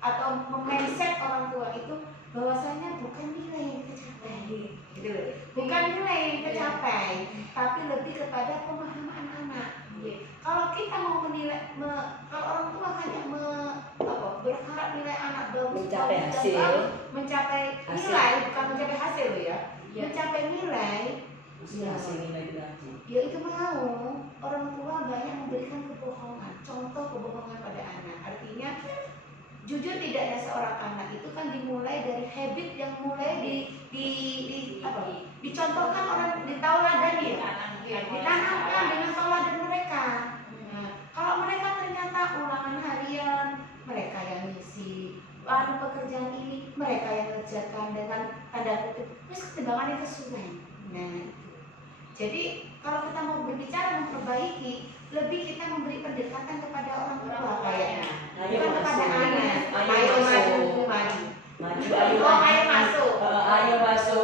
atau memindset orang tua itu bahwasanya bukan nilai yang kita capai, gitu. Bukan nilai yang kita capai, tapi lebih kepada pemahaman anak. Kalau kita mau menilai, kalau orang tua hanya berharap nilai anak bagus, mencapai hasil, mencapai nilai, bukan mencapai hasil ya, mencapai nilai. Hasil nilai itu lagi. Ya itu mau orang tua banyak memberikan kebohongan, contoh kebohongan pada anak. Artinya artinya jujur tidaknya seorang anak itu kan dimulai dari habit yang mulai dicontohkan orang, ditauladan ya, ditanamkan dengan tauladan mereka. Nah, kalau mereka ternyata ulangan harian mereka yang ngisi, pekerjaan ini mereka yang kerjakan dengan tanda kutip, terus ketimbangannya kesuwen. Nah, jadi kalau kita mau berbicara memperbaiki, lebih kita memberi pendekatan kepada orang tua kayaknya, bukan kepada anak. Ayo maju, maju. Ayo masuk. Ayo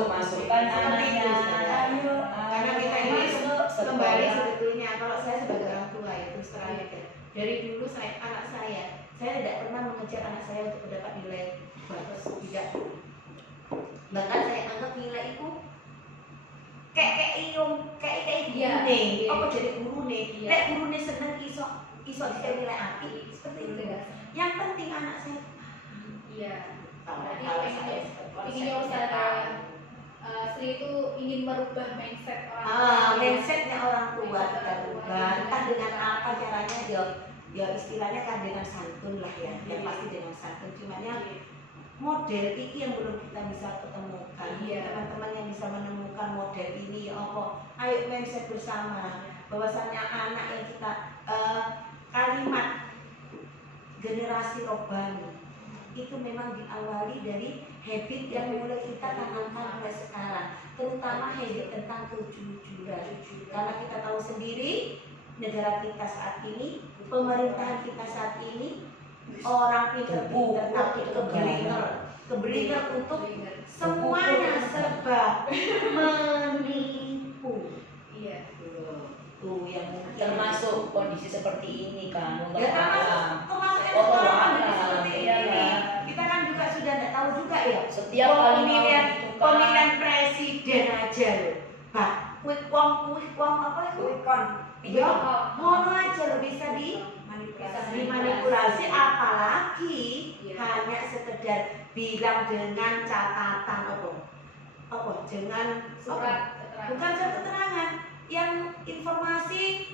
masukkan anaknya. Ayo. Karena kita ini masuk kembali sekolah. sebetulnya kalau saya sebagai orang tua ya terus terang ya, dari dulu anak saya tidak pernah mengejar anak saya untuk mendapat nilai bagus, tidak. Bahkan saya anggap nilai itu kayak gurune, apa jadi gurune? Nek gurune seneng iso dikasih nilai api seperti itu. Yang penting anak saya Intinya Ustazah Sri itu ingin merubah mindset orang tua. Mindsetnya orang tua kita rubah. Entah dengan apa caranya, ya istilahnya kan dengan santun lah ya. Yang pasti dengan santun. Cuman yang model ini yang belum kita bisa ketemukan. Teman-teman yang bisa menemukan model ini, ya apa? Ayo mindset bersama. Bahwasanya anak yang kita kalimat generasi robbani itu memang diawali dari habit yang mulai kita tanamkan mulai sekarang, terutama habit tentang kejujuran. Karena kita tahu sendiri negara kita saat ini, pemerintahan kita saat ini, orang pintar-pintar tapi keblinger untuk semuanya serba menipu. Tuh yang Termasuk kondisi seperti ini kan. ya termasuk yang sekarang seperti ini. Kita kan juga sudah tidak tahu juga ya. Setiap kali pemilihan presiden aja loh. Pak, quick wong apa? Ya, ngono aja loh bisa dimanipulasi, apalagi hanya sekedar bilang dengan catatan apa? Dengan Surat keterangan. bukan surat keterangan, yang informasi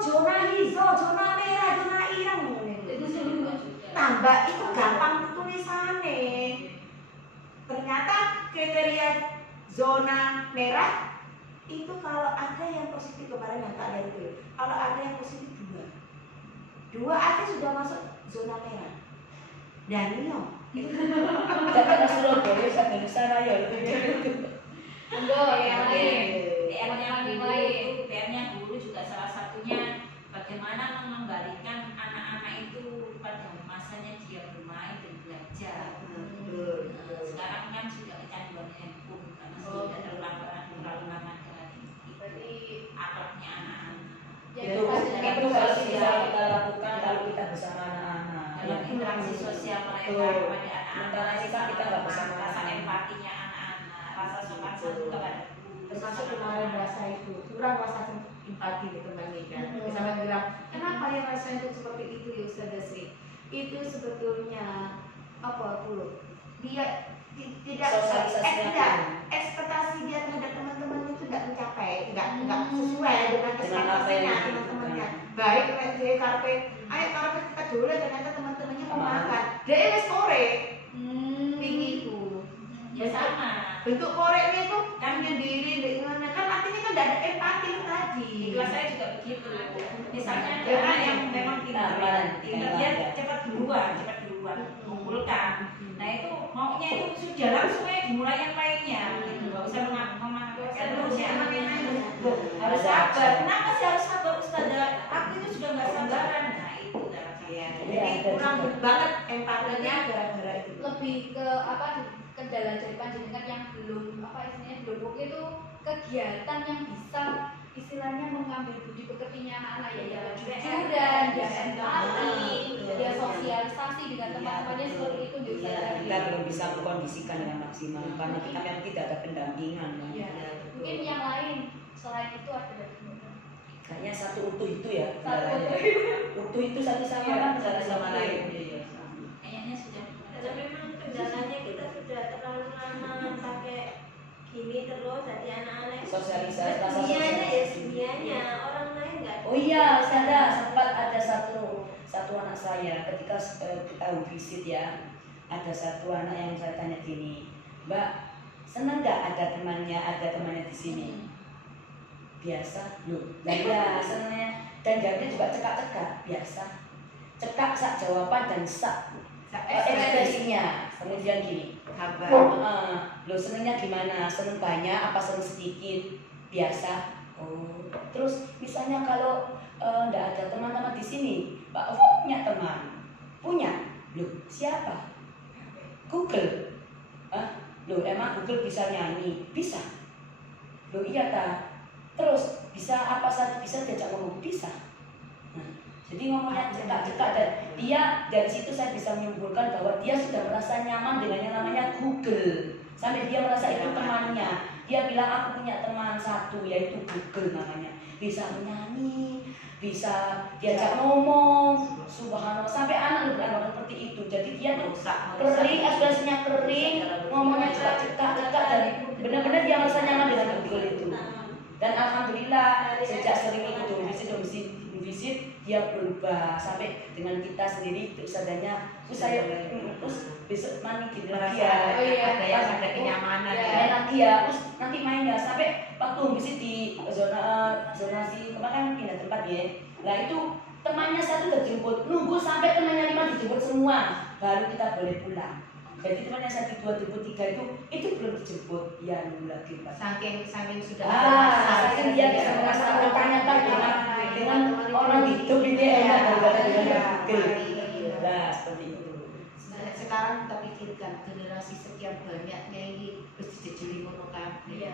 zona hijau, zona merah, zona ireng Itu sebelum tambah itu gampang tulisannya. Ternyata kriteria zona merah itu kalau ada yang positif kemarin yang tak lihat itu, kalau ada yang positif dua aja sudah masuk zona merah. Dan Jakarta Surabaya sampai Nusaraya itu. yang lain. PR-nya guru juga salah satunya bagaimana mengembalikan anak-anak itu pada masanya dia bermain dan belajar. Sekarang kan sudah kecanduan handphone karena sudah terlalu lama dengan Berarti akhlaknya anak-anak. Itu harus bisa kita lakukan kalau kita bersama anak-anak. Dalam interaksi sosial mereka Betul. kepada anak-anak, Interaksi kan kita nggak bersama rasa anak-anak. empatinya anak-anak, rasa sopan santun kepada guru. termasuk kemarin rasa itu kurang rasa empati di teman ini kan. Misalnya bilang kenapa ya rasa itu seperti itu ya Ustazah Sri? Itu sebetulnya apa dulu? Dia tidak ekspektasi dia terhadap teman-teman itu tidak mencapai, tidak sesuai dengan ekspektasinya teman-temannya. Baik dia karpe, ayo karpe kita dulu ternyata teman-temannya mau makan. Dia wis korek tinggi itu. Ya sama. Bentuk koreknya itu kan menyendiri, gimana kan artinya kan tidak ada empati tadi. Di kelas saya juga begitu. Misalnya Ya, anak ya. yang memang pintar, dia cepat duluan mengumpulkan. Nah itu maunya itu sudah langsung aja dimulai yang lainnya, gitu. Nggak usah mengatakan terus ya. Harus sabar. Kenapa sih harus sabar Ustazah? Aku itu juga nggak sabaran. Nah itu Jadi kurang banget empatinya gara-gara itu. lebih ke kendala dari panjenengan yang belum belum oke itu kegiatan yang bisa istilahnya mengambil budi pekertinya anak-anak ya kejujuran, dia empati, dia sosialisasi dengan teman-temannya seperti itu Kita belum bisa mengkondisikan dengan maksimal karena kita memang tidak ada pendampingan. Ya. Mungkin yang lain selain itu ada dari Kayaknya satu utuh itu ya. Satu Utuh itu satu sama kan satu sama lain. kayaknya sudah. Karena memang kendalanya kita sudah terlalu lama pakai gini terus, jadi anak-anak Sosialisasi rasa dunianya ya sosialisasi. dunianya, orang lain nggak. Oh iya, saya sempat ada satu anak saya ketika kita visit ya, ada satu anak yang saya tanya gini, Mbak, senang nggak ada temannya di sini? Biasa, loh. Nah ya senangnya, dan jawabnya juga cekak-cekak, biasa. Cekak sak jawaban dan sak ekspresinya. Kemudian gini, lo senengnya gimana? Seneng banyak apa seneng sedikit? Biasa. Oh, terus misalnya kalau nggak ada teman-teman di sini, Pak Ovo punya teman? Punya? Loh, siapa? Google. Loh, emang Google bisa nyanyi? Bisa. Loh, iya ta. Terus bisa apa saja, bisa diajak ngomong? Bisa. Nah, jadi ngomongnya cekak-cekak, dan dia dari situ saya bisa menyimpulkan bahwa dia sudah merasa nyaman dengan yang namanya Google. Sampai dia merasa itu temannya. Dia bilang aku punya teman satu, yaitu Google namanya. Bisa menyanyi, bisa diajak ngomong, subhanallah. Sampai anak beranggapan seperti itu. Jadi dia tuh kering, ekspresinya kering, ngomongnya cekak-cekak, dan benar-benar dia merasa nyaman dengan Google itu. Dan alhamdulillah sejak sering ikut visit dia berubah sampai dengan kita sendiri sadanya terus saya terus besok mandi di lagi ya, ada kenyamanan main lagi ya, terus nanti main ya, sampai waktu visit di zonasi kemarin pindah tempat ya. Nah itu temannya satu udah jemput, nunggu sampai temannya 5 dijemput semua baru kita boleh pulang. Jadi temannya satu 2 dijemput 3 itu belum dijemput, ya nunggu lagi Pak. Saking sudah Saking dia bisa merasakan ternyata dengan orang hidup ini enak daripada dengan Google. Nah seperti itu. Sekarang kita pikirkan generasi sekian banyaknya ini berjejeli mono kabeh.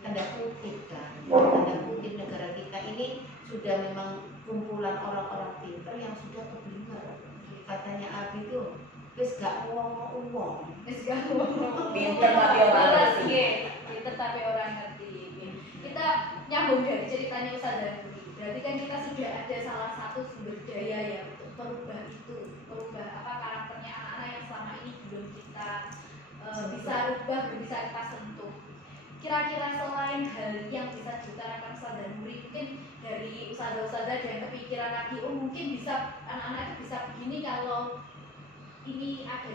Tanda kutip kan, tanda kutip negara kita ini sudah memang kumpulan orang-orang pintar yang sudah keblinger. Katanya Abi itu wis gak uang. Pinter tapi orang ngerti. Pinter tapi orang ngerti. Kita nyambung dari ceritanya Ustazah Nuri. Berarti kan kita sudah ada salah satu sumber daya ya untuk merubah karakternya anak-anak yang selama ini belum kita bisa rubah, belum bisa kita sentuh. Kira-kira selain hal yang bisa diutarakan Ustazah Nuri, mungkin dari ustazah-ustazah dan kepikiran lagi, mungkin bisa anak-anak itu bisa begini kalau ini ada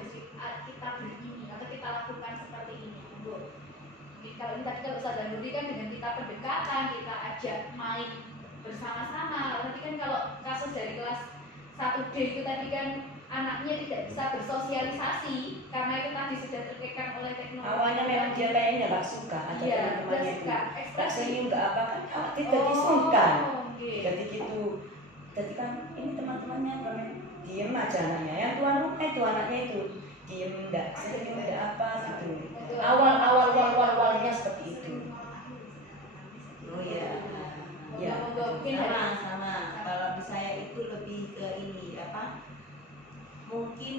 kita begini atau kita lakukan seperti ini. Mungkin kalau ini tadi kalau Ustazah Nuri kan dengan kita pendekatan, kita ajak main bersama-sama. Nanti kan kalau kasus dari kelas 1D itu tadi kan anaknya tidak bisa bersosialisasi karena itu tadi sudah terkekang oleh teknologi. Awalnya memang dia kayaknya nggak suka, ada teman-temannya itu nggak senyum nggak apa kan, tidak disungkan. Jadi gitu. Jadi kan ini teman-temannya diem aja anaknya, yang anaknya itu diem enggak senyum enggak apa gitu. Awalnya seperti itu. Oh iya. Ya, sama. Kalau di saya itu lebih ke ini mungkin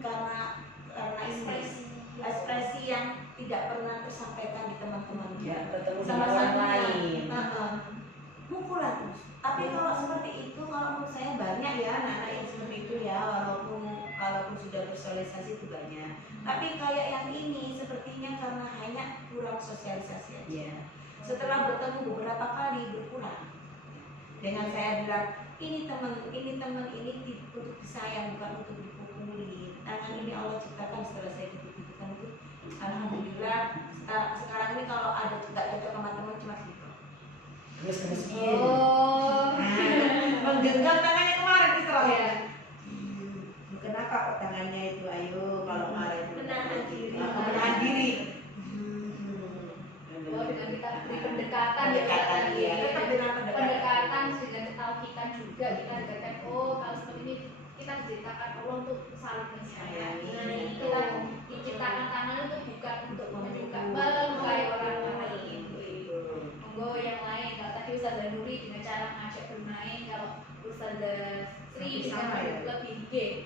karena ekspresi yang tidak pernah tersampaikan di teman-teman. Ya, ketemu sama orang lain. Mukulan terus. Tapi kalau seperti itu, kalau menurut saya banyak ya anak-anak yang seperti itu ya, walaupun sudah bersosialisasi itu banyak. Tapi kayak yang ini sepertinya karena hanya kurang sosialisasi aja. Setelah bertemu beberapa kali berkurang. Dengan saya bilang ini teman ini untuk disayang bukan untuk dipukuli. Tangan ini Allah ciptakan setelah saya dipukulkan itu. Alhamdulillah sekarang ini kalau ada tidak cocok sama teman cuma gitu. Terus Menggenggam tangannya kemarin istilahnya. Kenapa kok tangannya itu ayo kalau marah itu Menahan diri. Menahan diri. Dengan kita beri pendekatan ya. Tetap dengan pendekatan dengan ketauhidan juga kita ajarkan kalau seperti ini kita diceritakan Allah untuk saling menyayangi. Kita diciptakan tangan itu bukan untuk melukai orang lain. Monggo yang lain, kalau tadi Ustazah Nuri dengan cara ngajak bermain, kalau Ustazah Sri dengan lebih bicara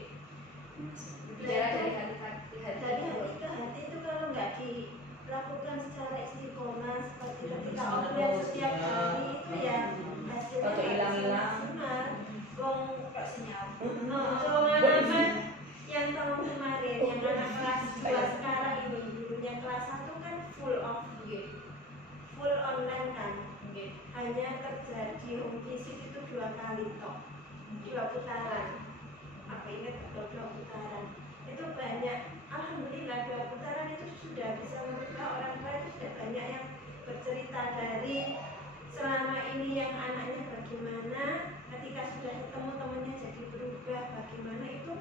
dari hati itu kalau nggak dilakukan secara istiqomah seperti ketika offline setiap hari itu ya hasilnya atau hilang-hilang. Wong kok senyap. Anak yang tahun kemarin yang anak kelas 2 sekarang ini gurunya kelas 1 kan full online kan. Hanya terjadi home visit itu 2 kali tok. 2 putaran. Apa ingat kalau 2 putaran itu banyak, alhamdulillah 2 putaran itu sudah bisa membuka orang tua itu sudah banyak yang bercerita dari selama ini yang anaknya bagaimana, ketika sudah ketemu temannya jadi berubah bagaimana itu.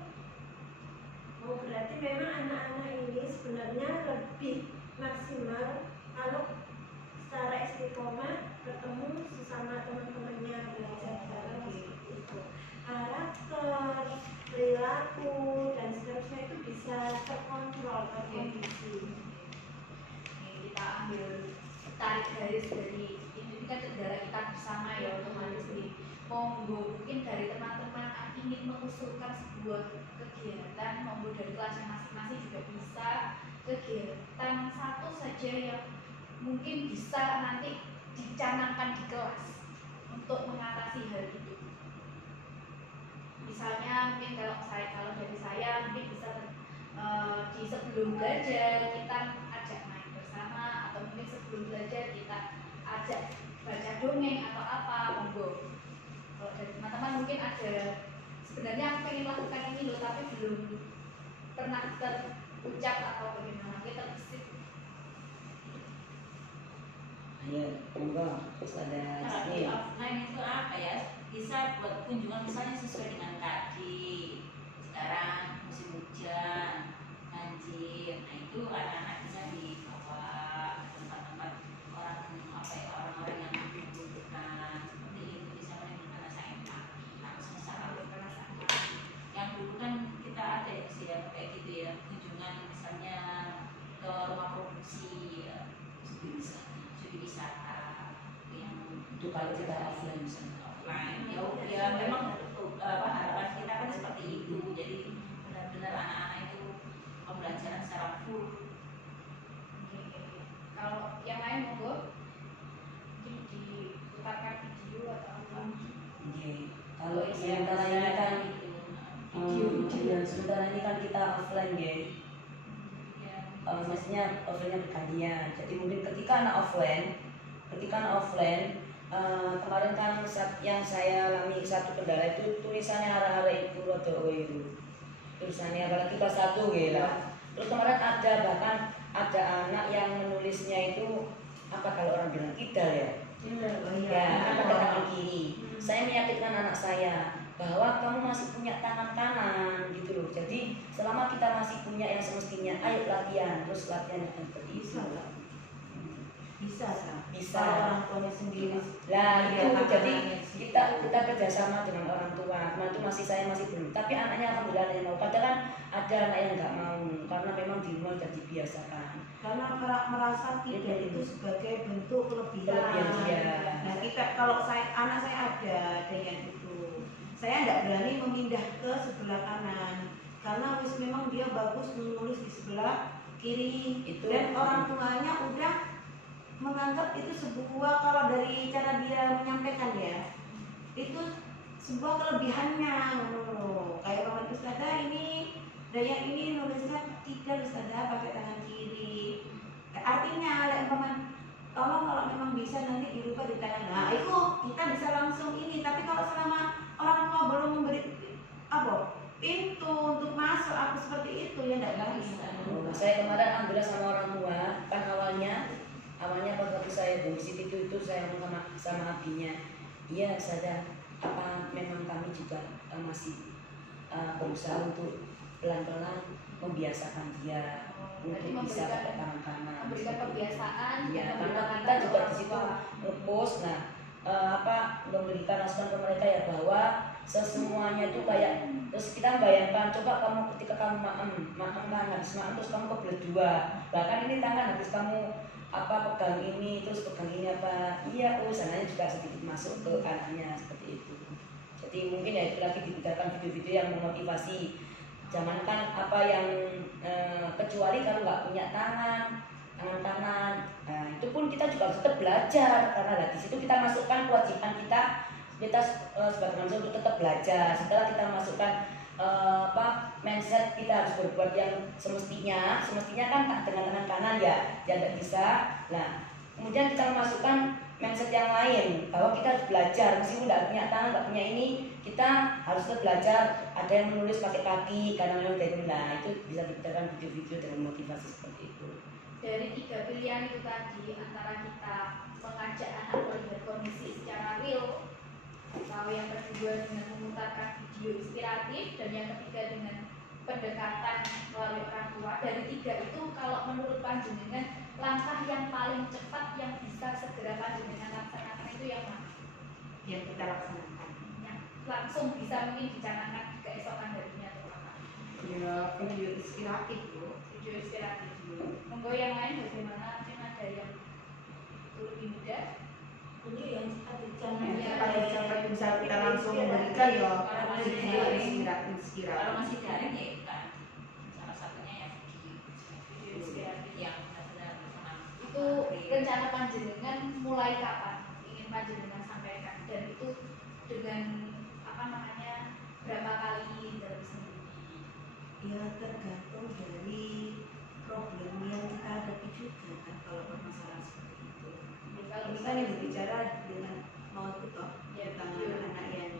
Oh berarti memang anak-anak ini sebenarnya lebih maksimal kalau secara istiqomah bertemu sesama teman-temannya, belajar bareng seperti itu. Karakter, perilaku dan seterusnya itu bisa terkontrol terkondisi. Kita ambil tarik garis dari ini kan saudara kita bersama ya, otomatis nih monggo mungkin dari teman-teman ingin mengusulkan sebuah kegiatan, monggo dari kelas yang masing-masing juga bisa kegiatan satu saja yang mungkin bisa nanti dicanangkan di kelas untuk mengatasi hal itu. Misalnya mungkin kalau dari saya mungkin bisa di sebelum belajar kita ajak main bersama, atau mungkin sebelum belajar kita ajak baca dongeng atau apa, monggo. Kalau dari teman-teman mungkin ada, sebenarnya aku pengen lakukan ini loh tapi belum pernah terucap atau bagaimana, kita terbesit. Ayo, monggo, terus ada Kalau di ini. offline itu apa ya? Bisa buat kunjungan misalnya sesuai dengan kaki. Sekarang musim hujan, banjir. Nah itu anak-anak bisa dibawa ke tempat-tempat orang-orang yang membutuhkan. Seperti itu bisa menimbulkan rasa empati. Langsung secara yang dulu kan kita ada ya sih yang kayak gitu ya, kunjungan misalnya ke rumah produksi ya, studi wisata yang Itu kalau kita offline misalnya. offline ya memang harapan kita kan seperti itu, jadi benar-benar anak-anak itu pembelajaran secara full. Kalau yang lain monggo mungkin diputarkan video atau apa. Oke. Kalau sementara ini kan sementara ini kan kita offline ya. Maksudnya offline-nya bergantian. Jadi mungkin ketika anak offline kemarin kan yang saya alami satu kendala itu tulisannya arah-arah itu rodo itu. Tulisannya apalagi kelas 1 gitu lah. Terus kemarin bahkan ada anak yang menulisnya itu apa kalau orang bilang kidal ya? Ya, kan pakai tangan kiri. Saya meyakinkan anak saya bahwa kamu masih punya tangan kanan gitu loh. Jadi selama kita masih punya yang semestinya, ayo latihan, terus latihan yang seperti itu. Bisa. Kalau orang tuanya sendiri. Lah itu jadi kita kerjasama dengan orang tua. Itu saya masih belum. Tapi anaknya alhamdulillah yang mau. Kadang kan ada anak yang nggak mau karena memang di rumah sudah dibiasakan. Karena merasa tidak itu sebagai bentuk kelebihan. Iya. Nah kalau anak saya ada yang itu, saya tidak berani memindah ke sebelah kanan karena memang dia bagus menulis di sebelah kiri. Itu. Dan orang tuanya udah menganggap itu sebuah, kalau dari cara dia menyampaikan ya, itu sebuah kelebihannya. Kayak Paman Ustazah ini, Daya ini nulisnya tidak Ustazah pakai tangan kiri. Artinya Paman, tolong kalau memang bisa nanti dirubah di tangan. Nah itu kita bisa langsung ini. Tapi kalau selama orang tua belum memberi pintu untuk masuk aku seperti itu ya tidak bisa. Saya kemarin alhamdulillah sama orang tua kan awalnya pas waktu saya bullshit itu saya ngomong sama abinya, iya sadar apa memang kami juga masih berusaha untuk pelan-pelan membiasakan dia untuk bisa pakai tangan kanan. Memberikan kebiasaan. Ya, karena kita juga di situ ngepost, memberikan masukan ke mereka ya bahwa semuanya itu kayak, terus kita bayangkan coba kamu ketika kamu makan habis makan terus kamu kebelet 2, bahkan ini tangan habis kamu pegang ini terus pegang ini sananya juga sedikit masuk ke anaknya seperti itu. Jadi mungkin ya itu lagi diberikan video-video yang memotivasi. Jangankan yang kecuali kalau nggak punya tangan kanan, nah itu pun kita juga harus tetap belajar karena di situ kita masukkan kewajiban kita sebagai manusia untuk tetap belajar. Setelah kita masukkan mindset kita harus berbuat yang semestinya kan dengan tangan kanan ya tidak bisa. Nah kemudian kita memasukkan mindset yang lain bahwa kita harus belajar belajar, meskipun nggak punya tangan, nggak punya ini, kita harus tetap belajar. Ada yang menulis pakai kaki karena memang dari nah itu bisa diberikan video-video dengan motivasi seperti itu. Dari 3 pilihan itu tadi, antara kita mengajak anak melihat kondisi secara real, atau yang kedua dengan memutarkan video inspiratif, dan yang ketiga dengan pendekatan melalui orang tua. Dari 3 itu, kalau menurut panjenengan langkah yang paling cepat yang bisa segera panjenengan laksanakan itu yang mana? Yang kita laksanakan. Yang langsung bisa mungkin dicanangkan keesokan harinya atau apa? Ya, video inspiratif Bu. Video inspiratif. Monggo yang lain bagaimana? Mungkin ada yang itu lebih mudah. Ini yang cepat dicanang. Yang paling cepat bisa kita langsung memberikan ya video inspiratif. Kalau masih daring ya itu kan salah satunya ya Video inspiratif. yang benar-benar berkenan. Itu rencana panjenengan mulai kapan ingin panjenengan sampaikan, dan itu dengan apa namanya berapa kali dalam seminggu? Ya tergantung dari problem yang kita hadapi juga kan kalau permasalahan seperti itu. Ya, kalau Ini kan yang berbicara dengan mau itu toh Ya, tentang betul. anak-anak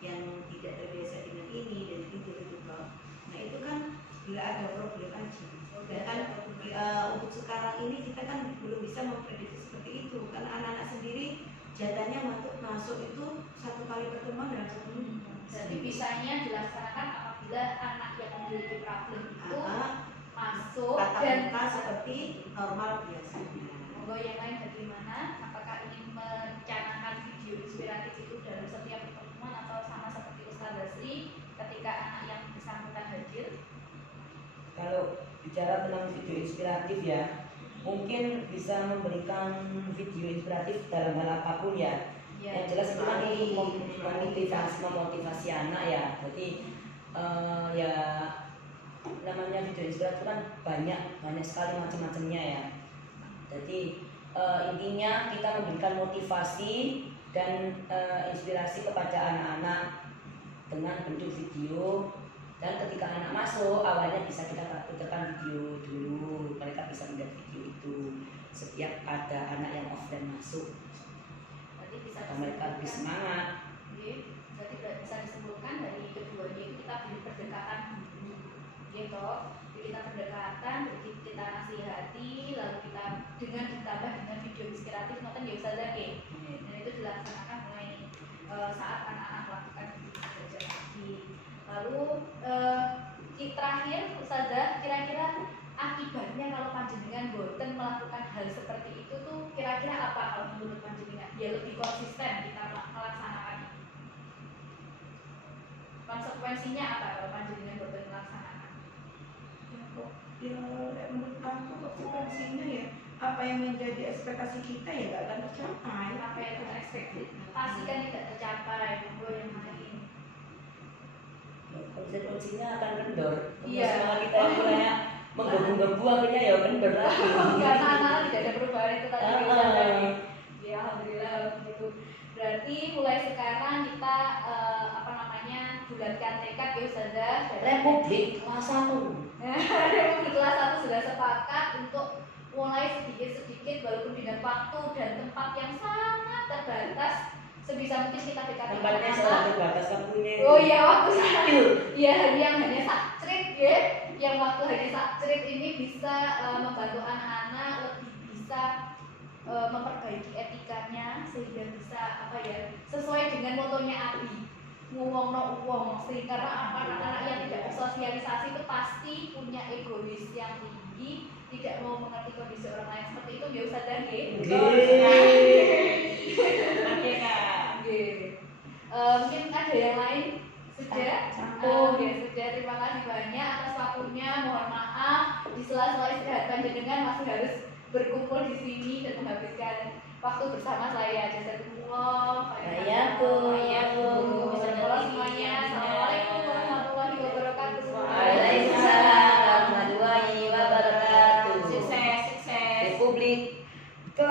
yang tidak terbiasa dengan ini dan itu toh. Nah itu kan bila ada problem aja. Dan kan untuk sekarang ini kita kan belum bisa memprediksi seperti itu karena anak-anak sendiri jatahnya masuk itu 1 kali pertemuan dalam 1 minggu. Jadi bisanya dilaksanakan apabila anak yang memiliki problem itu masuk tatap dan muka seperti normal biasanya. monggo yang lain bagaimana? Apakah ingin mencanangkan video inspiratif itu dalam setiap pertemuan atau sama seperti Ustaz Basri ketika anak yang bersangkutan hadir? Kalau bicara tentang video inspiratif ya, mungkin bisa memberikan video inspiratif dalam hal apapun ya. Yang jelas itu kan untuk memotivasi anak ya. Jadi ya namanya video inspiratif kan banyak sekali macam-macamnya ya. Jadi intinya kita memberikan motivasi dan inspirasi kepada anak-anak dengan bentuk video. Dan ketika anak masuk, awalnya bisa kita putarkan video dulu, mereka bisa melihat video itu setiap ada anak yang offline masuk, Berarti bisa dan mereka lebih semangat. Oke, jadi bisa disimpulkan dari keduanya itu kita beri pendekatan dulu, gitu. Jadi kita pendekatan, jadi kita nasihati, lalu kita dengan ditambah dengan video inspiratif, nonton ya bisa lagi. Dan itu dilaksanakan mulai saat anak-anak melakukan belajar lagi. Lalu terakhir, Ustazah, kira-kira akibatnya kalau panjenengan boten melakukan hal seperti itu tuh kira-kira apa kalau menurut panjenengan? Ya lebih konsisten kita melaksanakan. Konsekuensinya apa kalau panjenengan boten melaksanakan? Ya, menurut aku konsekuensinya ya apa yang menjadi ekspektasi kita ya nggak akan tercapai. Apa yang kita ekspektasi kan tidak tercapai, monggo yang lain. Konsekuensinya akan kendor. Iya. Semangat kita yang mulanya menggebu-gebu akhirnya ya kendor lagi. Karena anak tidak ada perubahan itu tadi bisa tadi. Ya alhamdulillah begitu. Berarti mulai sekarang kita apa namanya bulatkan tekad ya Ustazah. Republik kelas 1. Republik kelas 1 sudah sepakat untuk mulai sedikit-sedikit walaupun dengan waktu dan tempat yang sangat terbatas, sebisa mungkin kita dekati Tempatnya sangat terbatas waktunya. Oh iya, waktu sangat ya yang hanya sakrit ya, yang waktu hanya sakrit ini bisa membantu anak-anak lebih bisa memperbaiki etikanya sehingga bisa apa ya sesuai dengan motonya Abi ngomong uang sehingga anak-anak yang tidak bersosialisasi itu pasti punya egois yang tinggi, tidak mau mengerti kondisi orang lain seperti itu ya Ustazah nggih. Oke Kak. Mungkin ada yang lain sudah? Oke, sudah. Terima kasih banyak atas waktunya. Mohon maaf di sela-sela istirahat panjenengan masih harus berkumpul di sini dan menghabiskan waktu bersama saya. Jazakumullah. Semuanya. Assalamualaikum warahmatullahi wabarakatuh. Waalaikumsalam warahmatullahi wabarakatuh. Sukses, sukses. Republik